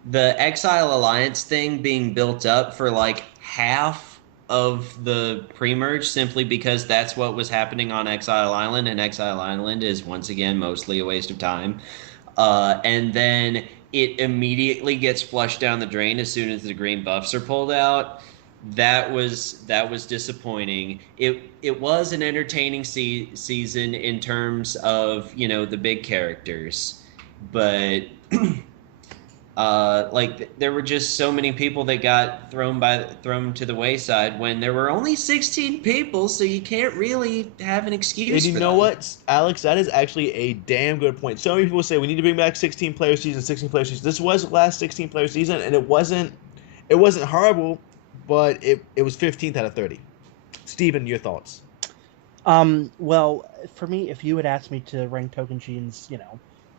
the Exile Alliance thing being built up for like half of the pre-merge simply because that's what was happening on Exile Island, and Exile Island is once again mostly a waste of time. And then it immediately gets flushed down the drain as soon as the green buffs are pulled out. That was disappointing. It was an entertaining season in terms of the big characters, but there were just so many people that got thrown to the wayside when there were only 16 people, so you can't really have an excuse. And you know what, Alex, that is actually a damn good point. So many people say we need to bring back 16-player season. This was the last 16-player season, and it wasn't horrible, but it was 15th out of 30. Steven, your thoughts? Well, for me, if you had asked me to rank Tocantins,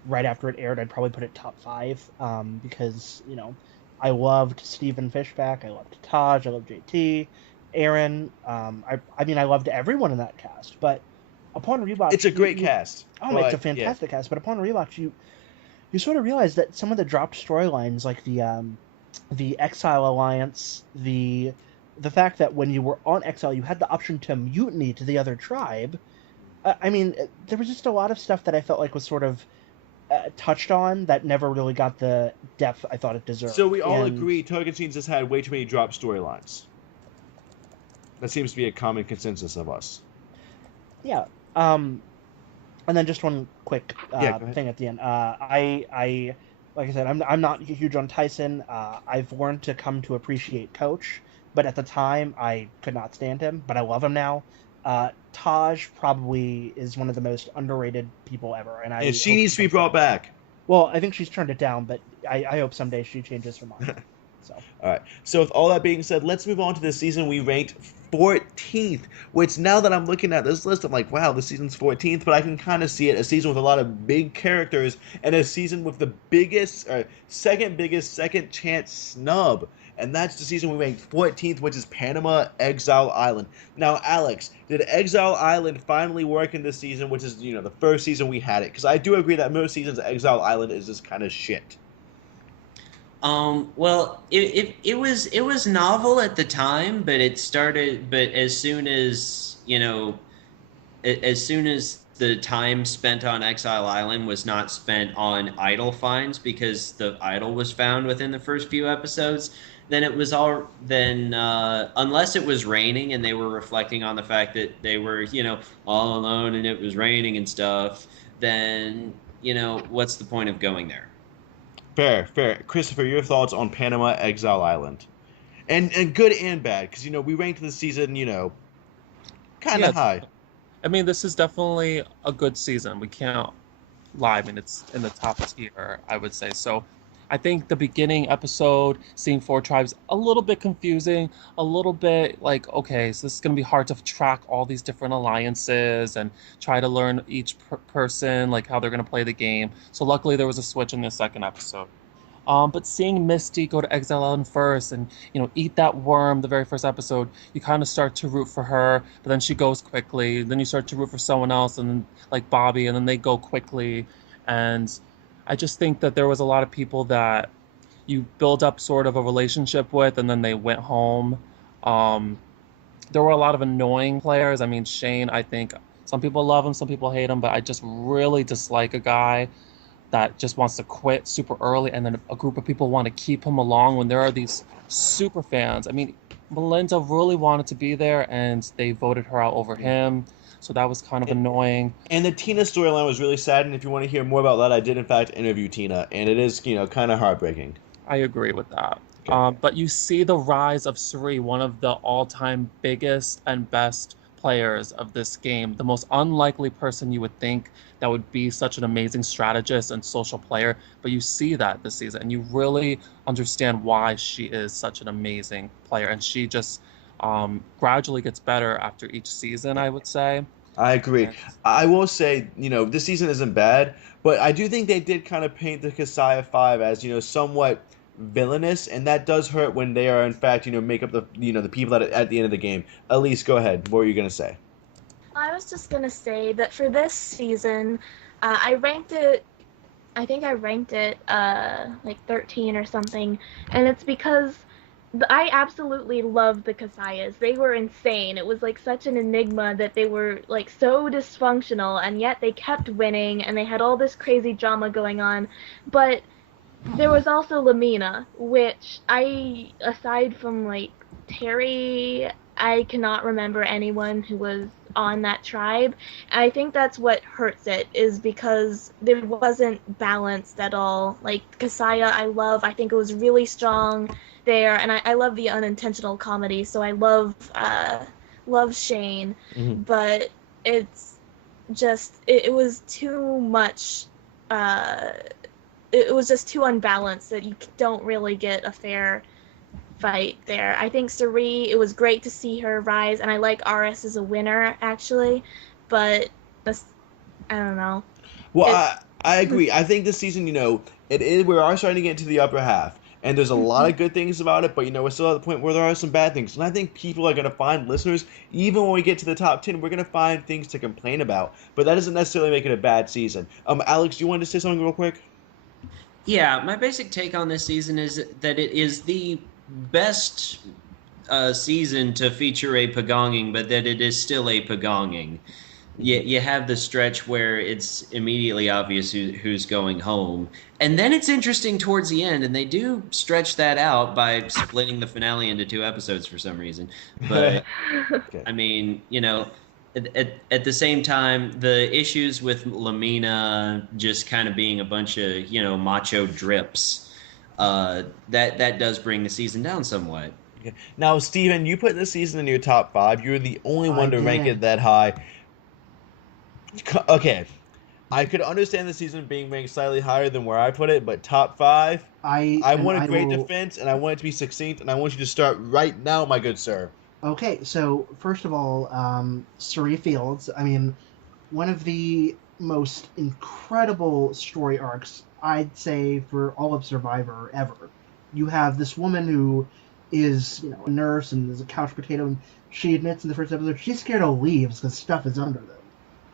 right after it aired, I'd probably put it top 5, because, I loved Stephen Fishback, I loved Taj, I loved JT, Aaron, I mean, I loved everyone in that cast, but upon rewatch... It's a great cast. It's a fantastic cast, but upon rewatch, you sort of realize that some of the dropped storylines, like the Exile Alliance, the fact that when you were on Exile, you had the option to mutiny to the other tribe. I mean, there was just a lot of stuff that I felt like was sort of touched on that never really got the depth I thought it deserved. So we all And agree Tocantins has had way too many drop storylines. That seems to be a common consensus of us. yeah, and then just one quick Yeah, go ahead. thing at the end. I like I said, I'm not huge on Tyson. I've learned to come to appreciate Coach, but at the time I could not stand him. But I love him now. Taj probably is one of the most underrated people ever, and And she needs to be brought back. Well, I think she's turned it down, but I hope someday she changes her mind. So. All right. So with all that being said, let's move on to this season. We ranked 14th, which now that I'm looking at this list, I'm like, wow, this season's 14th, but I can kind of see it. A season with a lot of big characters and a season with the biggest, second biggest second chance snub. And that's the season we ranked 14th, which is Panama Exile Island. Now, Alex, did Exile Island finally work in this season, which is, the first season we had it? Because I do agree that most seasons Exile Island is just kind of shit. Well, it was novel at the time, but as soon as the time spent on Exile Island was not spent on idol finds because the idol was found within the first few episodes, then unless it was raining and they were reflecting on the fact that they were, all alone and it was raining and stuff, then, what's the point of going there? Fair. Christopher, your thoughts on Panama Exile Island? And good and bad, because, we ranked this season, kind of high. I mean, this is definitely a good season. We can't lie. I mean, it's in the top tier, I would say. So I think the beginning episode, seeing 4 tribes, a little bit confusing, a little bit like, okay, so this is going to be hard to track all these different alliances and try to learn each person, like how they're going to play the game. So luckily there was a switch in the second episode. But seeing Misty go to Exile Island first and, eat that worm the very first episode, you kind of start to root for her, but then she goes quickly. Then you start to root for someone else, and then, like Bobby, and then they go quickly. And I just think that there was a lot of people that you build up sort of a relationship with, and then they went home. There were a lot of annoying players. I mean, Shane, I think some people love him, some people hate him, but I just really dislike a guy that just wants to quit super early, and then a group of people want to keep him along when there are these super fans. I mean, Melinda really wanted to be there, and they voted her out over him, so that was kind of annoying. And the Tina storyline was really sad, and if you want to hear more about that, I did in fact interview Tina, and it is, kind of heartbreaking. I agree with that. Okay. But you see the rise of Suri, one of the all-time biggest and best players of this game, the most unlikely person you would think that would be such an amazing strategist and social player, but you see that this season and you really understand why she is such an amazing player, and she just gradually gets better after each season, I would say. I agree. I will say, this season isn't bad, but I do think they did kind of paint the Kasaya 5 as, somewhat villainous, and that does hurt when they are, in fact, make up the, the people that at the end of the game. Elise, go ahead. What were you going to say? I was just gonna say that for this season, I think I ranked it like 13 or something, and it's because I absolutely loved the Kasayas. They were insane. It was like such an enigma that they were like so dysfunctional, and yet they kept winning, and they had all this crazy drama going on. But there was also Lamina, which aside from like Terry, I cannot remember anyone who was on that tribe. And I think that's what hurts it, is because there wasn't balanced at all. Like Kasaya, I think it was really strong there, and I love the unintentional comedy, so I love Shane, but it's just it was too much. It was just too unbalanced that you don't really get a fair fight there. I think Sari, it was great to see her rise, and I like RS as a winner actually, but I don't know. Well, I agree. I think this season, it is, we are starting to get into the upper half, and there's a lot of good things about it, but we're still at the point where there are some bad things, and I think people are going to find, listeners, even when we get to the top 10, we're going to find things to complain about, but that doesn't necessarily make it a bad season. Alex, do you want to say something real quick? Yeah, my basic take on this season is that it is the best season to feature a pagonging, but that it is still a pagonging. You have the stretch where it's immediately obvious who's going home. And then it's interesting towards the end, and they do stretch that out by splitting the finale into 2 episodes for some reason. But, Okay. I mean, at the same time, the issues with Lamina just kind of being a bunch of, macho drips, that does bring the season down somewhat. Okay. Now, Steven, you put this season in your top 5. You're the only I one to rank it did. that high. Okay, I could understand the season being ranked slightly higher than where I put it, but top 5, I want a I great will. defense, and I want it to be succinct, and I want you to start right now, my good sir. Okay, so first of all, Surrey Fields. I mean, one of the most incredible story arcs, I'd say, for all of Survivor ever. You have this woman who is, a nurse and is a couch potato, and she admits in the first episode she's scared of leaves because stuff is under them.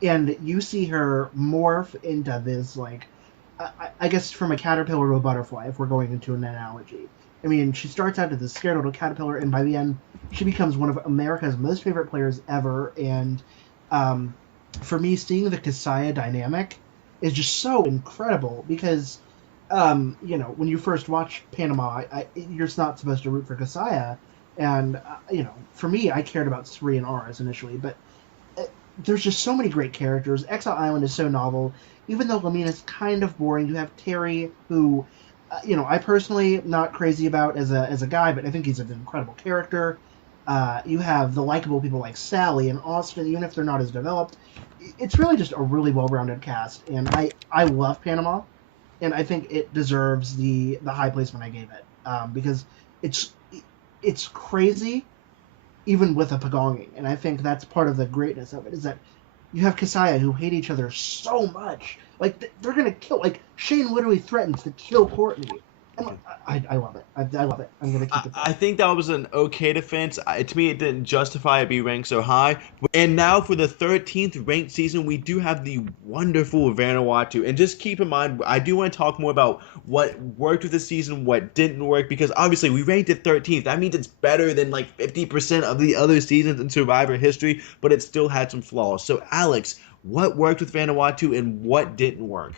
And you see her morph into this, like, I guess from a caterpillar to a butterfly, if we're going into an analogy. I mean, she starts out as a scared little caterpillar, and by the end, she becomes one of America's most favorite players ever. And um, for me, seeing the Kasaya dynamic is just so incredible because, when you first watch Panama, you're not supposed to root for Kasaya. And, for me, I cared about Sri and Ars initially, but there's just so many great characters. Exile Island is so novel. Even though Lamina's kind of boring, you have Terry, who, I personally not crazy about as a guy, but I think he's an incredible character. You have the likable people like Sally and Austin, even if they're not as developed. It's really just a really well-rounded cast, and I love Panama, and I think it deserves the high placement I gave it because it's it's crazy even with a pagonging. And I think that's part of the greatness of it is that you have Kasaya who hate each other so much. Like, they're going to kill. Like, Shane literally threatens to kill Courtney. And I love it. I love it. I'm going to keep it there. I think that was an okay defense. To me, it didn't justify it being ranked so high. And now for the 13th ranked season, we do have the wonderful Vanuatu. And just keep in mind, I do want to talk more about what worked with the season, what didn't work, because obviously we ranked it 13th. That means it's better than like 50% of the other seasons in Survivor history, but it still had some flaws. So, Alex, what worked with Vanuatu and what didn't work?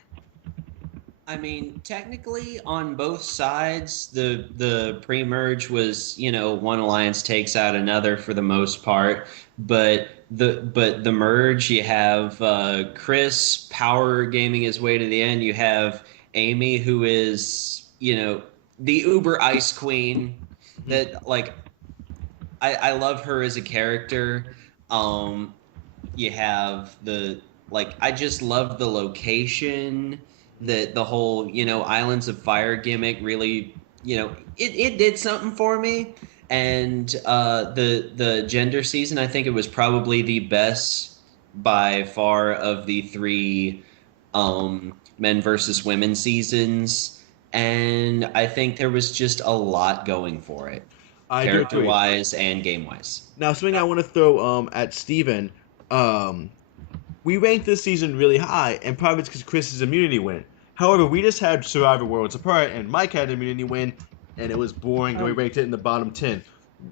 I mean, technically, on both sides, the pre-merge was, one alliance takes out another for the most part, but the merge, you have Chris power gaming his way to the end. You have Amy, who is, the Uber Ice Queen. That like, I love her as a character. You have I just love the location, the whole Islands of Fire gimmick really, it did something for me. And the gender season, I think it was probably the best by far of the three men versus women seasons. And I think there was just a lot going for it, I do character agree. wise and game wise. Now, something I want to throw at Steven. We ranked this season really high, and part of it's because Chris's immunity win. However, we just had Survivor Worlds apart, and Mike had an immunity win, and it was boring, and we ranked it in the bottom 10.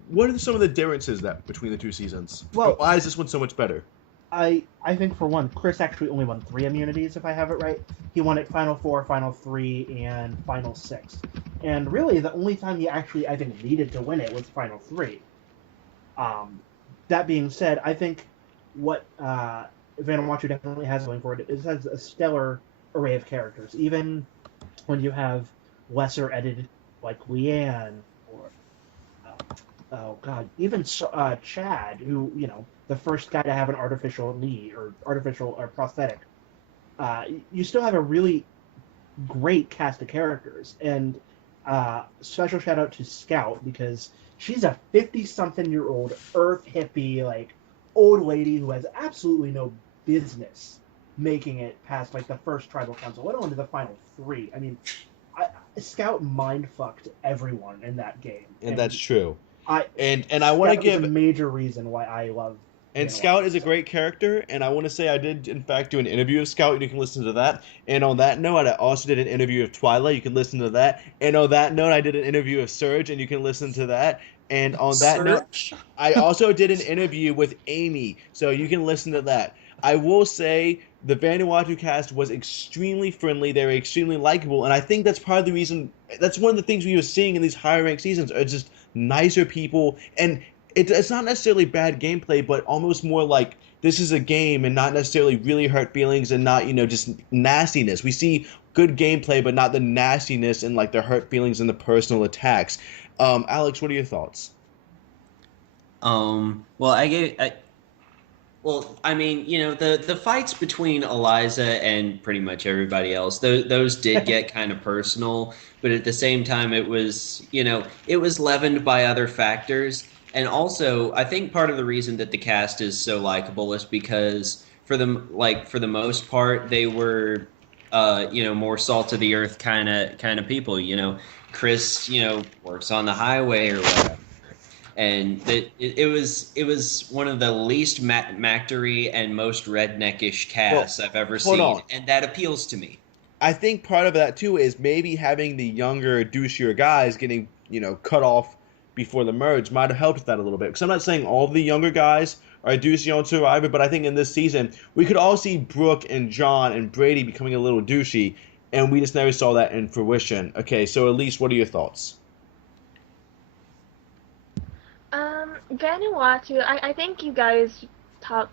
What are some of the differences between the two seasons? Well- And why is this one so much better? I think for one, Chris actually only won 3 immunities, if I have it right. He won it Final 4, Final 3, and Final 6. And really, the only time he actually, I think, needed to win it was Final 3. That being said, I think what Vanuatu definitely has going for it is it has a stellar array of characters. Even when you have lesser edited, like Leanne, or oh god, even Chad, who the first guy to have an artificial knee or artificial or prosthetic. You still have a really great cast of characters, and special shout out to Scout because she's a 50-something-year-old Earth hippie, like old lady who has absolutely no business making it past like the first tribal council, let alone to the final 3. I mean, Scout mind fucked everyone in that game, And that's true. I And I want to Scout is give a major reason why I love And Scout is a great character, and I want to say I did, in fact, do an interview of Scout, and you can listen to that. And on that note, I also did an interview of Twyla, you can listen to that. And on that note, I did an interview of Surge, and you can listen to that. And on that note, Search. I also did an interview with Amy, so you can listen to that. I will say the Vanuatu cast was extremely friendly, they were extremely likable, and I think that's part of the reason, that's one of the things we were seeing in these higher ranked seasons, are just nicer people, and it's not necessarily bad gameplay, but almost more like this is a game and not necessarily really hurt feelings and not, just nastiness. We see good gameplay, but not the nastiness and like the hurt feelings and the personal attacks. Alex, what are your thoughts? Well, I mean, the fights between Eliza and pretty much everybody else, those did get kind of personal, but at the same time, it was leavened by other factors. And also, I think part of the reason that the cast is so likable is because for the most part, they were, more salt of the earth kind of people. Chris, works on the highway or whatever. And it was one of the least Mactory and most redneckish casts I've ever hold seen, on. and that appeals to me. I think part of that too is maybe having the younger, douchier guys getting, cut off before the merge might have helped that a little bit. Because I'm not saying all the younger guys are douchey on Survivor, but I think in this season we could all see Brooke and John and Brady becoming a little douchey, and we just never saw that in fruition. Okay, so Elise, what are your thoughts? Vanuatu, I think you guys talk,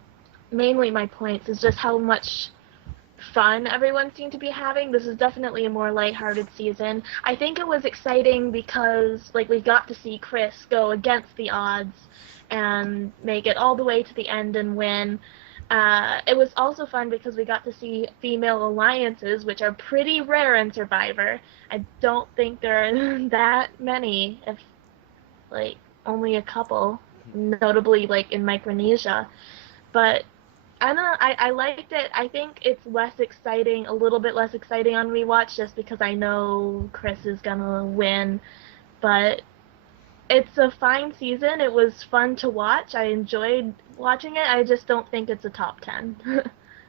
mainly my points is just how much fun everyone seemed to be having. This is definitely a more lighthearted season. I think it was exciting because, like, we got to see Chris go against the odds and make it all the way to the end and win. It was also fun because we got to see female alliances, which are pretty rare in Survivor. I don't think there are that many, if, like, only a couple, notably like in Micronesia. But I don't know, I liked it. I think it's less exciting, a little bit less exciting on rewatch just because I know Chris is gonna win. But it's a fine season. It was fun to watch. I enjoyed watching it. I just don't think it's a top 10.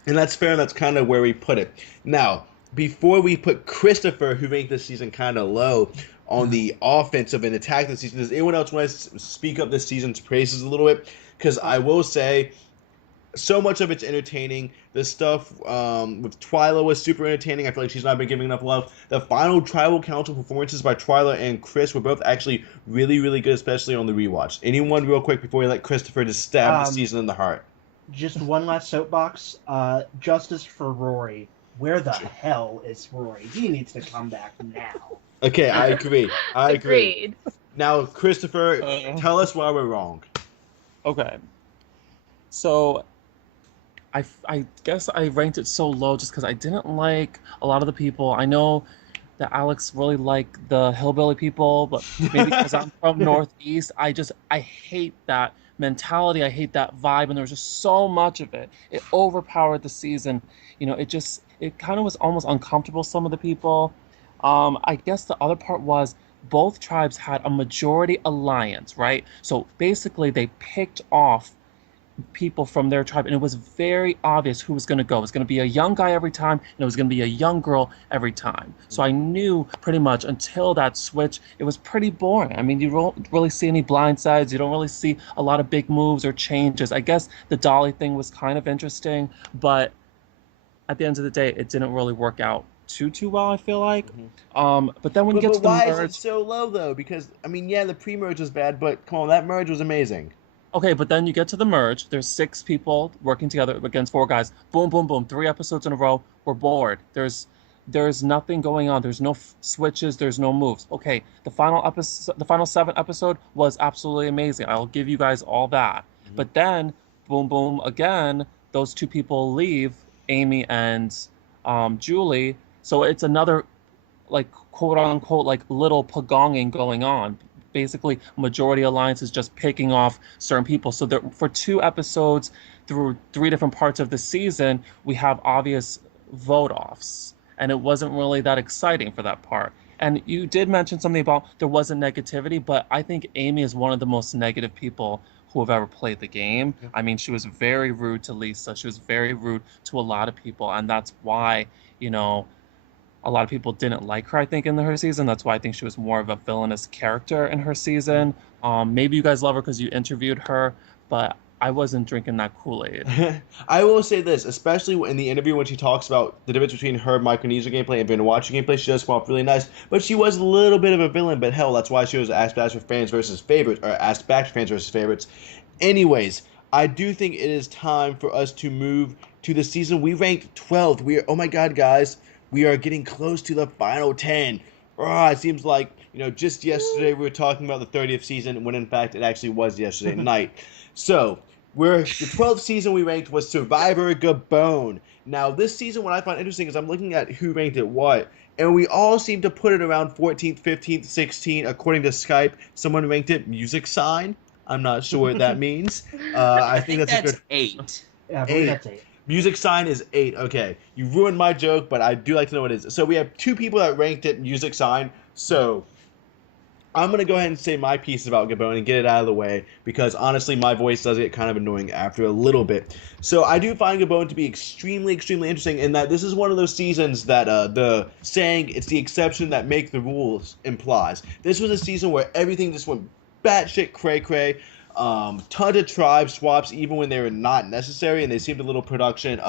And that's fair, and that's kind of where we put it. Now, before we put Christopher, who ranked this season kind of low, on the offensive and attack this season, does anyone else want to speak up this season's praises a little bit? Because I will say, so much of it's entertaining. The stuff with Twyla was super entertaining. I feel like she's not been giving enough love. The final Tribal Council performances by Twyla and Chris were both actually really, really good, especially on the rewatch. Anyone real quick before we let Christopher just stab the season in the heart? Just one last soapbox. Justice for Rory. Where the hell is Rory? He needs to come back now. Okay, I agree. I agree. Agreed. Now, Christopher, tell us why we're wrong. Okay. So, I guess I ranked it so low just because I didn't like a lot of the people. I know that Alex really liked the hillbilly people, but maybe because I'm from Northeast, I hate that mentality. I hate that vibe, and there was just so much of it. It overpowered the season. It kind of was almost uncomfortable, some of the people. I guess the other part was both tribes had a majority alliance, right? So basically they picked off people from their tribe, and it was very obvious who was going to go. It was going to be a young guy every time, and it was going to be a young girl every time. So I knew pretty much until that switch, it was pretty boring. I mean, you don't really see any blind sides. You don't really see a lot of big moves or changes. I guess the Dolly thing was kind of interesting, but at the end of the day, it didn't really work out too well, I feel like. But then when you get to the merge... why is it so low, though? Because, I mean, yeah, the pre-merge was bad, but come on, that merge was amazing. Okay, but then you get to the merge. There's 6 people working together against 4 guys. Boom, boom, boom. 3 episodes in a row. We're bored. There's nothing going on. There's no switches. There's no moves. Okay, the final 7th episode was absolutely amazing. I'll give you guys all that. But then, boom, boom, again, those 2 people leave, Amy and Julie. So it's another, like, quote unquote, like, little pagonging going on. Basically, majority alliance is just picking off certain people. So for 2 episodes through 3 different parts of the season, we have obvious vote offs, and it wasn't really that exciting for that part. And you did mention something about there wasn't negativity, but I think Amy is one of the most negative people who have ever played the game. I mean, she was very rude to Lisa. She was very rude to a lot of people, and that's why, you know, a lot of people didn't like her, I think, in her season. That's why I think she was more of a villainous character in her season. Maybe you guys love her because you interviewed her, but I wasn't drinking that Kool-Aid. I will say this, especially in the interview when she talks about the difference between her Micronesia gameplay and Vanuatu gameplay, she does come off really nice, but she was a little bit of a villain, but hell, that's why she was asked back for fans versus favorites, or asked back to fans versus favorites. Anyways, I do think it is time for us to move to the season. We ranked 12th. We are, oh my god, guys, we are getting close to the final 10. It seems like, just yesterday we were talking about the 30th season, when in fact it actually was yesterday night. So, the 12th season we ranked was Survivor Gabon. Now, this season, what I find interesting is I'm looking at who ranked it what, and we all seem to put it around 14th, 15th, 16th. According to Skype, someone ranked it music sign. I'm not sure what that means. I think that's a good 8. Yeah, I believe that's 8. Music sign is 8. Okay, you ruined my joke, but I do like to know what it is. So we have 2 people that ranked it music sign. So I'm going to go ahead and say my piece about Gabon and get it out of the way, because honestly my voice does get kind of annoying after a little bit. So I do find Gabon to be extremely, extremely interesting in that this is one of those seasons that the saying, it's the exception that make the rules implies. This was a season where everything just went batshit cray-cray. Tons of tribe swaps even when they were not necessary, and they seemed a little production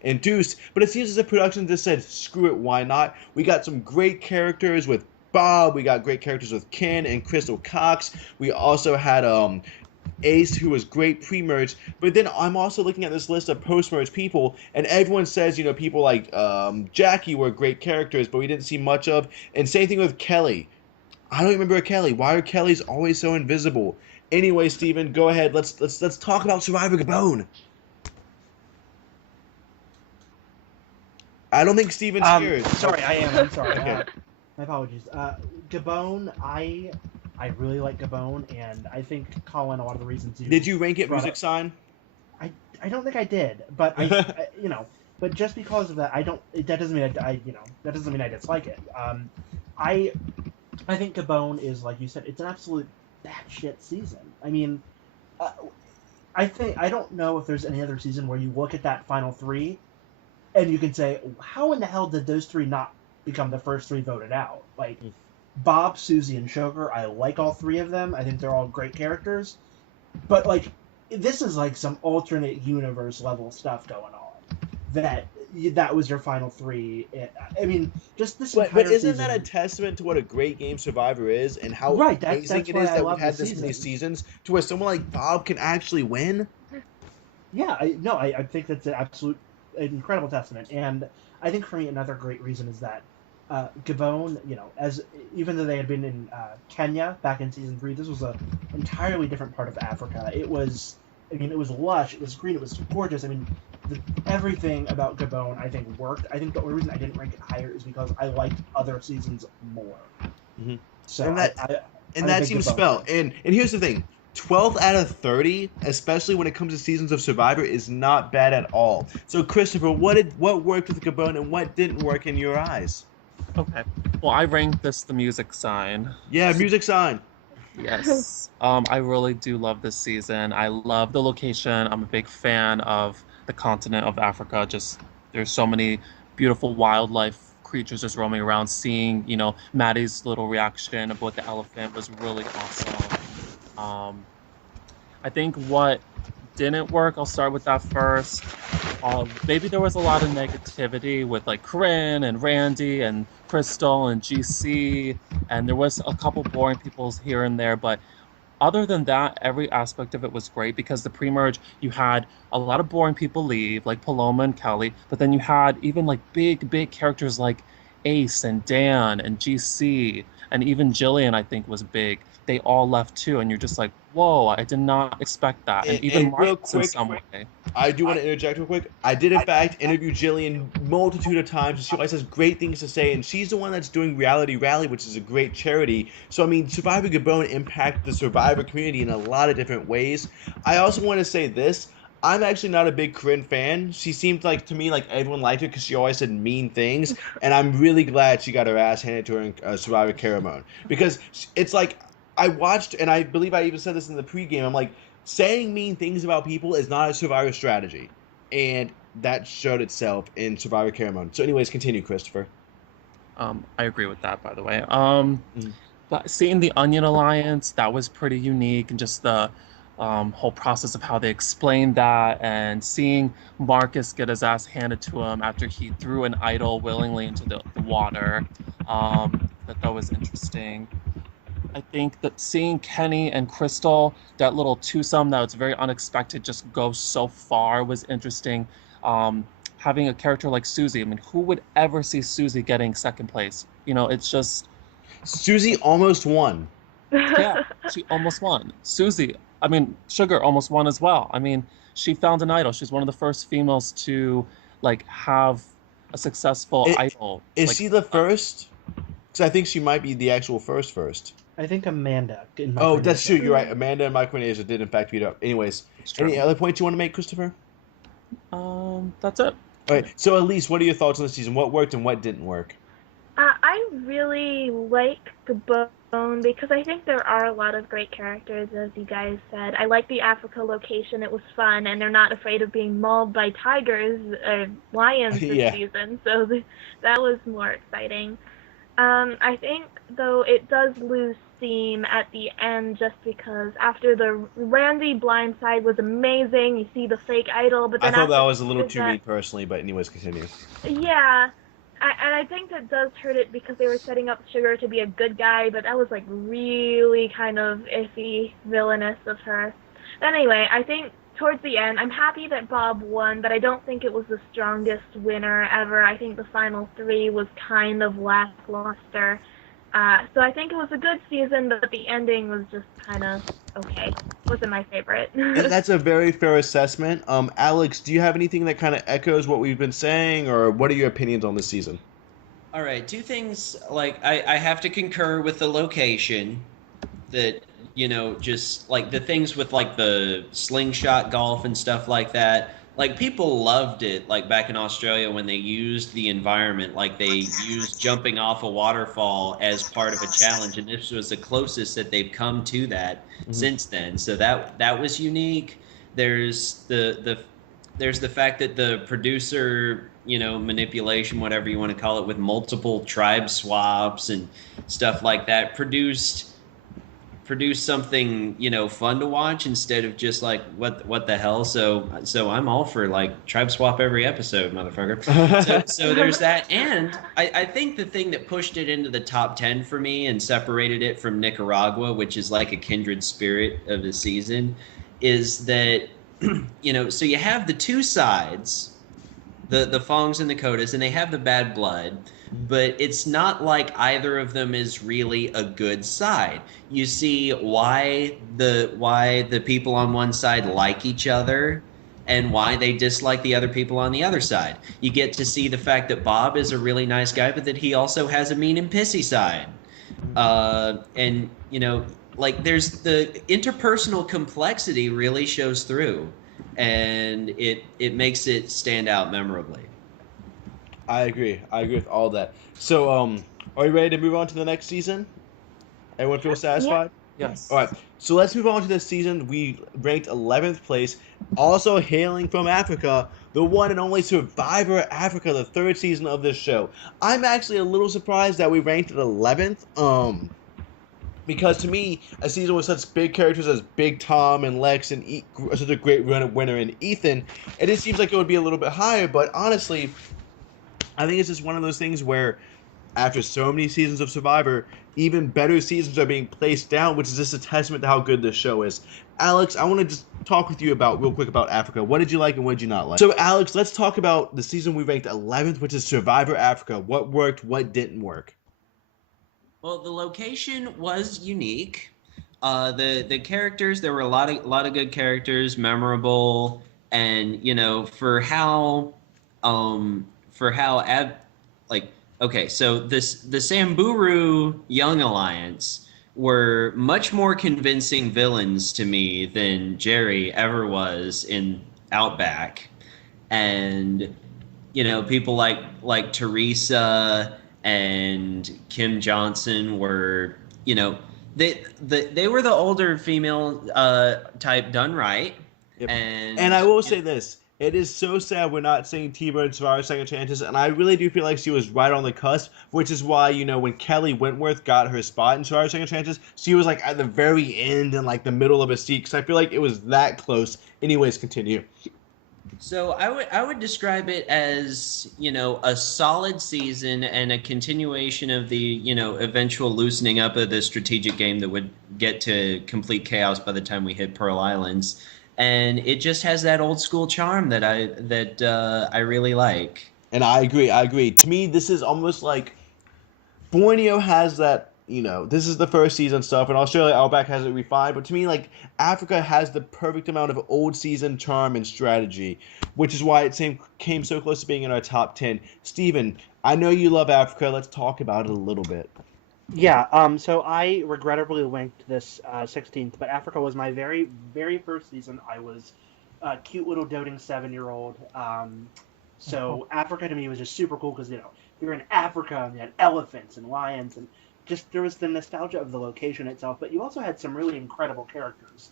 induced, but it seems as if production just said screw it, why not. We got some great characters with Bob, we got great characters with Ken and Crystal Cox. We also had Ace, who was great pre-merge, but then I'm also looking at this list of post-merge people, and everyone says, people like Jackie were great characters, but we didn't see much of, and same thing with Kelly. I don't remember Kelly. Why are Kellys always so invisible? Anyway, Steven, go ahead. Let's talk about Survivor Gabon. I don't think Steven's here. Sorry, I am. I'm sorry. Okay. My apologies. Gabon, I really like Gabon, and I think Colin, a lot of the reasons you Did you rank it brought music up- sign? I don't think I did, but but just because of that, that doesn't mean that doesn't mean I dislike it. I think Gabon is, like you said, it's an absolute batshit season. I mean, I don't know if there's any other season where you look at that final 3, and you can say, how in the hell did those 3 not become the first 3 voted out? Like, Bob, Susie, and Shoker, I like all 3 of them. I think they're all great characters. But, like, this is like some alternate universe level stuff going on. That was your final 3. I mean, just this entire But isn't season, that a testament to what a great game Survivor is, and how amazing that's it why is I that love we've had the this many season. seasons to where someone like Bob can actually win? Yeah, I think that's an absolute incredible testament. And I think for me, another great reason is that Gabon, even though they had been in Kenya back in season 3, this was an entirely different part of Africa. It was lush, it was green, it was gorgeous. I mean, everything about Gabon, I think, worked. I think the only reason I didn't rank it higher is because I liked other seasons more. Mm-hmm. So And that seems spelled. And here's the thing. 12th out of 30, especially when it comes to seasons of Survivor, is not bad at all. So, Christopher, what worked with Gabon and what didn't work in your eyes? Okay. Well, I ranked this the music sign. Yeah, music sign. Yes. I really do love this season. I love the location. I'm a big fan of the continent of Africa. Just there's so many beautiful wildlife creatures just roaming around. Seeing, Maddie's little reaction about the elephant was really awesome. I think what didn't work, I'll start with that first. Maybe there was a lot of negativity with like Corinne and Randy and Crystal and GC, and there was a couple boring people here and there, but other than that, every aspect of it was great because the pre-merge, you had a lot of boring people leave, like Paloma and Kelly, but then you had even like big characters like Ace and Dan and GC, and even Jillian, I think, was big. They all left too, and you're just like, whoa, I did not expect that. And even Marcus in some way. I do want to interject real quick. I did, in fact, interview Jillian multitude of times, and she always has great things to say, and she's the one that's doing Reality Rally, which is a great charity. So, I mean, Survivor Gabon impacted the Survivor community in a lot of different ways. I also want to say this. I'm actually not a big Corinne fan. She seemed like, to me, like everyone liked her because she always said mean things, and I'm really glad she got her ass handed to her in Survivor Caramon. Because it's like, I watched, and I believe I even said this in the pregame, I'm like, saying mean things about people is not a Survivor strategy, and that showed itself in Survivor Caramon. So, anyways, continue, Christopher. I agree with that, by the way. Mhm. But seeing the Onion Alliance, that was pretty unique, and just the whole process of how they explained that, and seeing Marcus get his ass handed to him after he threw an idol willingly into the water, that was interesting. I think that seeing Kenny and Crystal, that little twosome that was very unexpected, just go so far was interesting. Having a character like Susie, I mean, who would ever see Susie getting second place? It's just, Susie almost won. yeah, she almost won. Susie, I mean, Sugar almost won as well. I mean, she found an idol. She's one of the first females to like have a successful idol. Is she the first? Because I think she might be the actual first. I think Amanda. Oh, that's true. You're right. Amanda and Micronesia did in fact beat up. Anyways, any other points you want to make, Christopher? That's it. All right. So, Elise, what are your thoughts on the season? What worked and what didn't work? I really like Gabon because I think there are a lot of great characters, as you guys said. I like the Africa location. It was fun, and they're not afraid of being mauled by tigers or lions this season, so that was more exciting. I think, though, it does lose steam at the end just because after the Randy blindside was amazing, you see the fake idol, but then I thought that was a little too mean personally, but anyways, continue. Yeah, and I think that does hurt it because they were setting up Sugar to be a good guy, but that was like really kind of iffy, villainous of her. Anyway, I think towards the end, I'm happy that Bob won, but I don't think it was the strongest winner ever. I think the final three was kind of lackluster. So I think it was a good season, but the ending was just kind of okay. Wasn't my favorite. And that's a very fair assessment. Alex, do you have anything that kind of echoes what we've been saying, or what are your opinions on this season? All right, two things. Like, I have to concur with the location that, just like the things with like the slingshot golf and stuff like that. Like, people loved it, like back in Australia when they used the environment, like they used jumping off a waterfall as part of a challenge, and this was the closest that they've come to that since then. So that was unique. There's there's the fact that the producer, manipulation, whatever you want to call it, with multiple tribe swaps and stuff like that, produced something fun to watch instead of just like what the hell. So I'm all for like tribe swap every episode, motherfucker. So there's that. And I think the thing that pushed it into the top 10 for me and separated it from Nicaragua, which is like a kindred spirit of the season, is that so you have the two sides, the Fongs and the Kotas, and they have the bad blood, but it's not like either of them is really a good side. You see why the people on one side like each other and why they dislike the other people on the other side. You get to see the fact that Bob is a really nice guy, but that he also has a mean and pissy side. And like there's the interpersonal complexity really shows through, and it makes it stand out memorably. I agree with all that. So, are you ready to move on to the next season? Everyone feel satisfied? Yeah. Yes. All right. So let's move on to this season. We ranked 11th place, also hailing from Africa, the one and only Survivor Africa, the third season of this show. I'm actually a little surprised that we ranked at 11th. Because to me, a season with such big characters as Big Tom and Lex and such a great winner in Ethan, it just seems like it would be a little bit higher. But honestly, I think it's just one of those things where after so many seasons of Survivor, even better seasons are being placed down, which is just a testament to how good this show is. Alex, I want to just talk with you real quick about Africa. What did you like and what did you not like? So, Alex, let's talk about the season we ranked 11th, which is Survivor Africa. What worked, what didn't work? Well, the location was unique. The characters, there were a lot of good characters, memorable, and for how okay, so the Samburu Young Alliance were much more convincing villains to me than Jerry ever was in Outback, and people like Teresa and Kim Johnson were They were the older female type done right, Yep. and And I will say this. It is so sad we're not seeing T-Bird survive second chances, and I really do feel like she was right on the cusp, which is why, when Kelly Wentworth got her spot in Survivor Second Chances, she was like at the very end and like the middle of a seat, because I feel like it was that close. Anyways, continue. So I would describe it as, a solid season and a continuation of the, eventual loosening up of the strategic game that would get to complete chaos by the time we hit Pearl Islands. And it just has that old school charm that I really like. And I agree. I agree. To me, this is almost like Borneo has that, this is the first season stuff, and Australia Outback has it refined. But to me, like, Africa has the perfect amount of old season charm and strategy, which is why it came so close to being in our top 10. Steven, I know you love Africa. Let's talk about it a little bit. Yeah, so I regrettably linked this 16th, but Africa was my very, very first season. I was a cute little doting 7-year-old. So Africa to me was just super cool because, you're in Africa and you had elephants and lions and just there was the nostalgia of the location itself, but you also had some really incredible characters.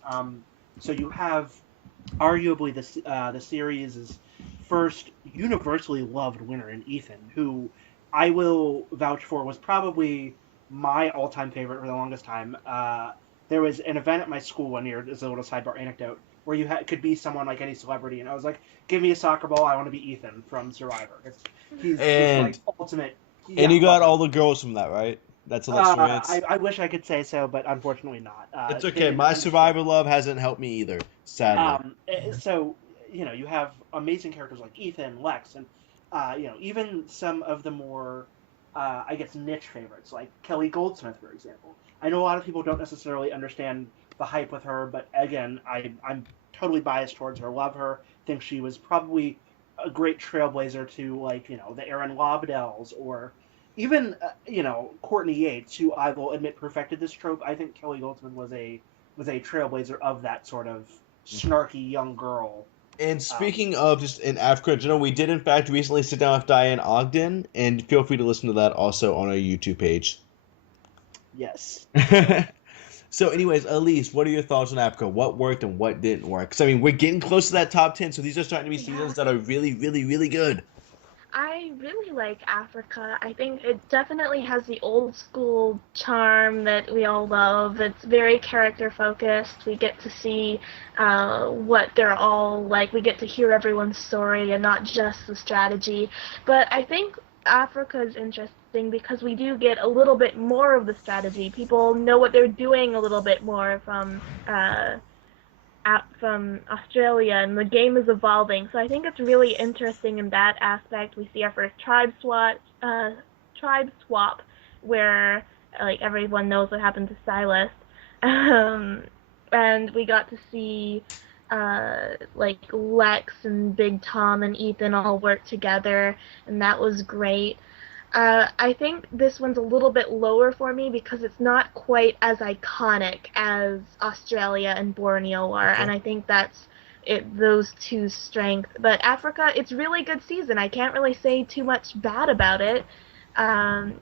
So you have arguably the series' first universally loved winner in Ethan, who I will vouch for was probably my all-time favorite for the longest time. There was an event at my school one year, as a little sidebar anecdote, where you could be someone like any celebrity, and I was like, give me a soccer ball, I want to be Ethan from Survivor. He's like ultimate. Yeah, And you got all the girls from that, right? That's an experience. I wish I could say so, but unfortunately not. It's okay. My Survivor love hasn't helped me either, sadly. So, you have amazing characters like Ethan, Lex, and, even some of the more, I guess, niche favorites, like Kelly Goldsmith, for example. I know a lot of people don't necessarily understand the hype with her, but again, I'm totally biased towards her. Love her. Think she was probably a great trailblazer to, like, the Aaron Lobdells, or even, Courtney Yates, who I will admit perfected this trope. I think Kelly Goldsmith was a trailblazer of that sort of snarky young girl. And speaking of just in Africa in general, we did in fact recently sit down with Diane Ogden, and feel free to listen to that also on our YouTube page. Yes. So anyways, Elise, what are your thoughts on Africa? What worked and what didn't work? Because, we're getting close to that top 10, so these are starting to be seasons that are really, really, really good. I really like Africa. I think it definitely has the old school charm that we all love. It's very character focused. We get to see what they're all like. We get to hear everyone's story and not just the strategy. But I think Africa is interesting because we do get a little bit more of the strategy. People know what they're doing a little bit more from Australia, and the game is evolving. So I think it's really interesting in that aspect. We see our first tribe swap, where like everyone knows what happened to Silas, and we got to see like Lex and Big Tom and Ethan all work together, and that was great. I think this one's a little bit lower for me because it's not quite as iconic as Australia and Borneo are, and I think that's those two strengths. But Africa, it's really good season. I can't really say too much bad about it,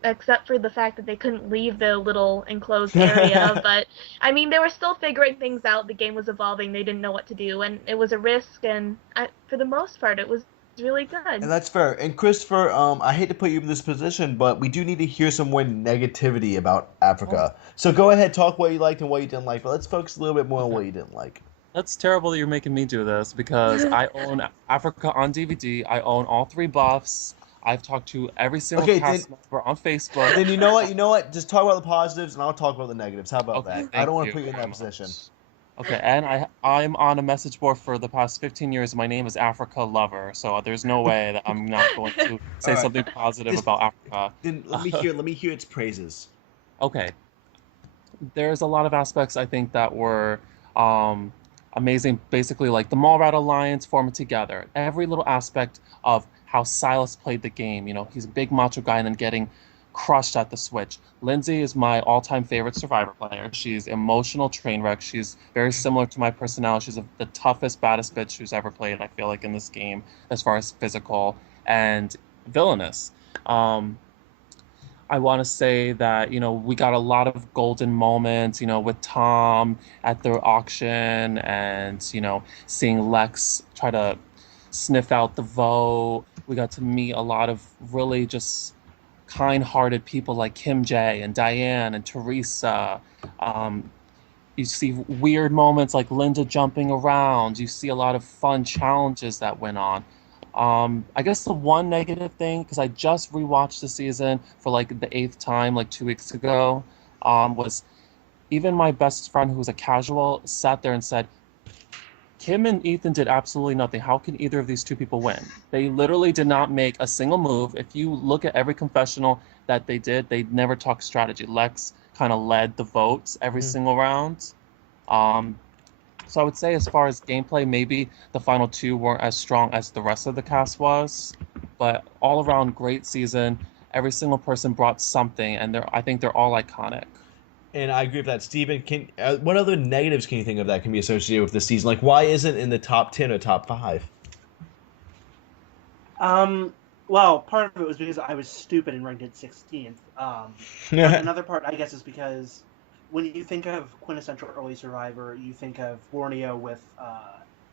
except for the fact that they couldn't leave the little enclosed area. But they were still figuring things out. The game was evolving. They didn't know what to do, and it was a risk. And for the most part, it was really good. And that's fair. And Christopher, I hate to put you in this position, but we do need to hear some more negativity about Africa. So go ahead, talk what you liked and what you didn't like, but let's focus a little bit more on what you didn't like. That's terrible that you're making me do this because I own Africa on DVD. I own all 3 buffs. I've talked to every single cast member on Facebook. Then you know what? Just talk about the positives and I'll talk about the negatives. How about that? I don't want to put you in that position. Okay, and I'm on a message board for the past 15 years. My name is Africa Lover, so there's no way that I'm not going to say something positive about Africa. Then let me hear its praises. Okay. There's a lot of aspects I think that were amazing. Basically, like the Mall Rat Alliance forming together. Every little aspect of how Silas played the game. He's a big macho guy and then getting crushed at the switch. Lindsay is my all-time favorite Survivor player. She's emotional train wreck. She's very similar to my personality. She's the toughest, baddest bitch who's ever played, I feel like, in this game, as far as physical and villainous. I want to say that, we got a lot of golden moments, with Tom at the auction and, seeing Lex try to sniff out the vote. We got to meet a lot of really just kind-hearted people like Kim J and Diane and Teresa. Um, you see weird moments like Linda jumping around. You see a lot of fun challenges that went on. I guess the one negative thing, because I just rewatched the season for like the eighth time, like 2 weeks ago, was even my best friend who was a casual sat there and said, Kim and Ethan did absolutely nothing. How can either of these two people win? They literally did not make a single move. If you look at every confessional that they did, they never talked strategy. Lex kind of led the votes every single round. So I would say as far as gameplay, maybe the final two weren't as strong as the rest of the cast was, but all around great season. Every single person brought something, and I think they're all iconic. And I agree with that. Steven, what other negatives can you think of that can be associated with the season? Like, why isn't it in the top 10 or top 5? Well, part of it was because I was stupid and ranked it 16th. Another part, I guess, is because when you think of quintessential early Survivor, you think of Borneo with,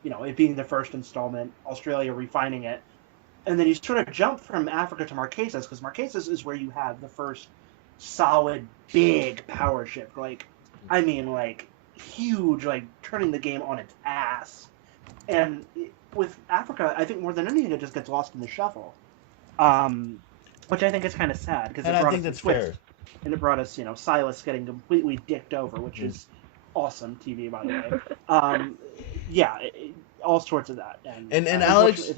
it being the first installment, Australia refining it, and then you sort of jump from Africa to Marquesas, because Marquesas is where you have the first solid, big power shift. Huge, turning the game on its ass. And with Africa, I think more than anything, it just gets lost in the shuffle. Which I think is kind of sad, because I think that's fair. And it brought us, Silas getting completely dicked over, which is awesome TV, by the way. All sorts of that. And Alex,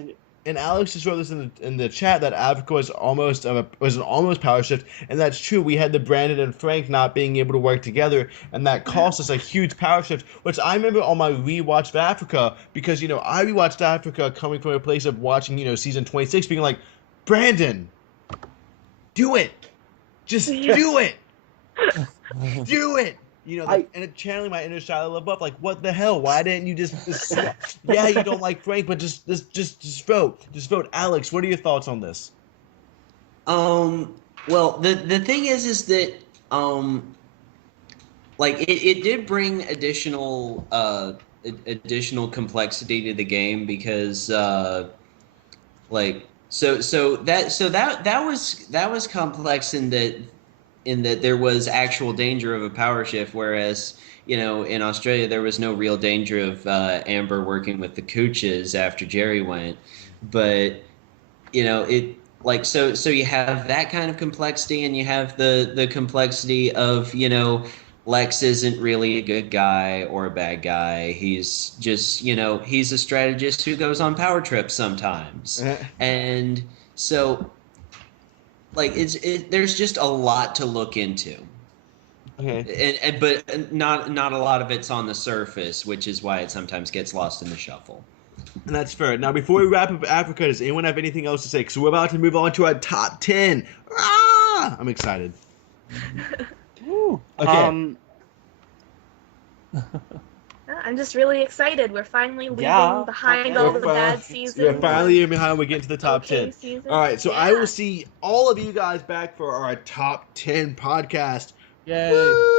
Alex just wrote this in the chat that Africa was an almost power shift, and that's true. We had the Brandon and Frank not being able to work together, and that cost us a huge power shift, which I remember on my rewatch of Africa, because, I rewatched Africa coming from a place of watching, season 26, being like, Brandon, do it! Just do it! Do it! And it channeling my inner Shia LaBeouf, like, what the hell? Why didn't you just yeah, you don't like Frank, but just vote. Just vote. Alex, what are your thoughts on this? Well, the thing is that it did bring additional complexity to the game, because that was complex in that there was actual danger of a power shift, whereas in Australia there was no real danger of Amber working with the Cooches after Jerry went. But so you have that kind of complexity, and you have the complexity of Lex isn't really a good guy or a bad guy. He's just he's a strategist who goes on power trips sometimes. And so there's just a lot to look into. Okay. But not a lot of it's on the surface, which is why it sometimes gets lost in the shuffle. And that's fair. Now, before we wrap up Africa, does anyone have anything else to say? Because we're about to move on to our top 10. I'm excited. Woo. Okay. I'm just really excited. We're finally leaving behind all the bad seasons. We're finally leaving behind. We're getting to the top 10. Seasons. All right, so I will see all of you guys back for our top 10 podcast. Yay! Woo!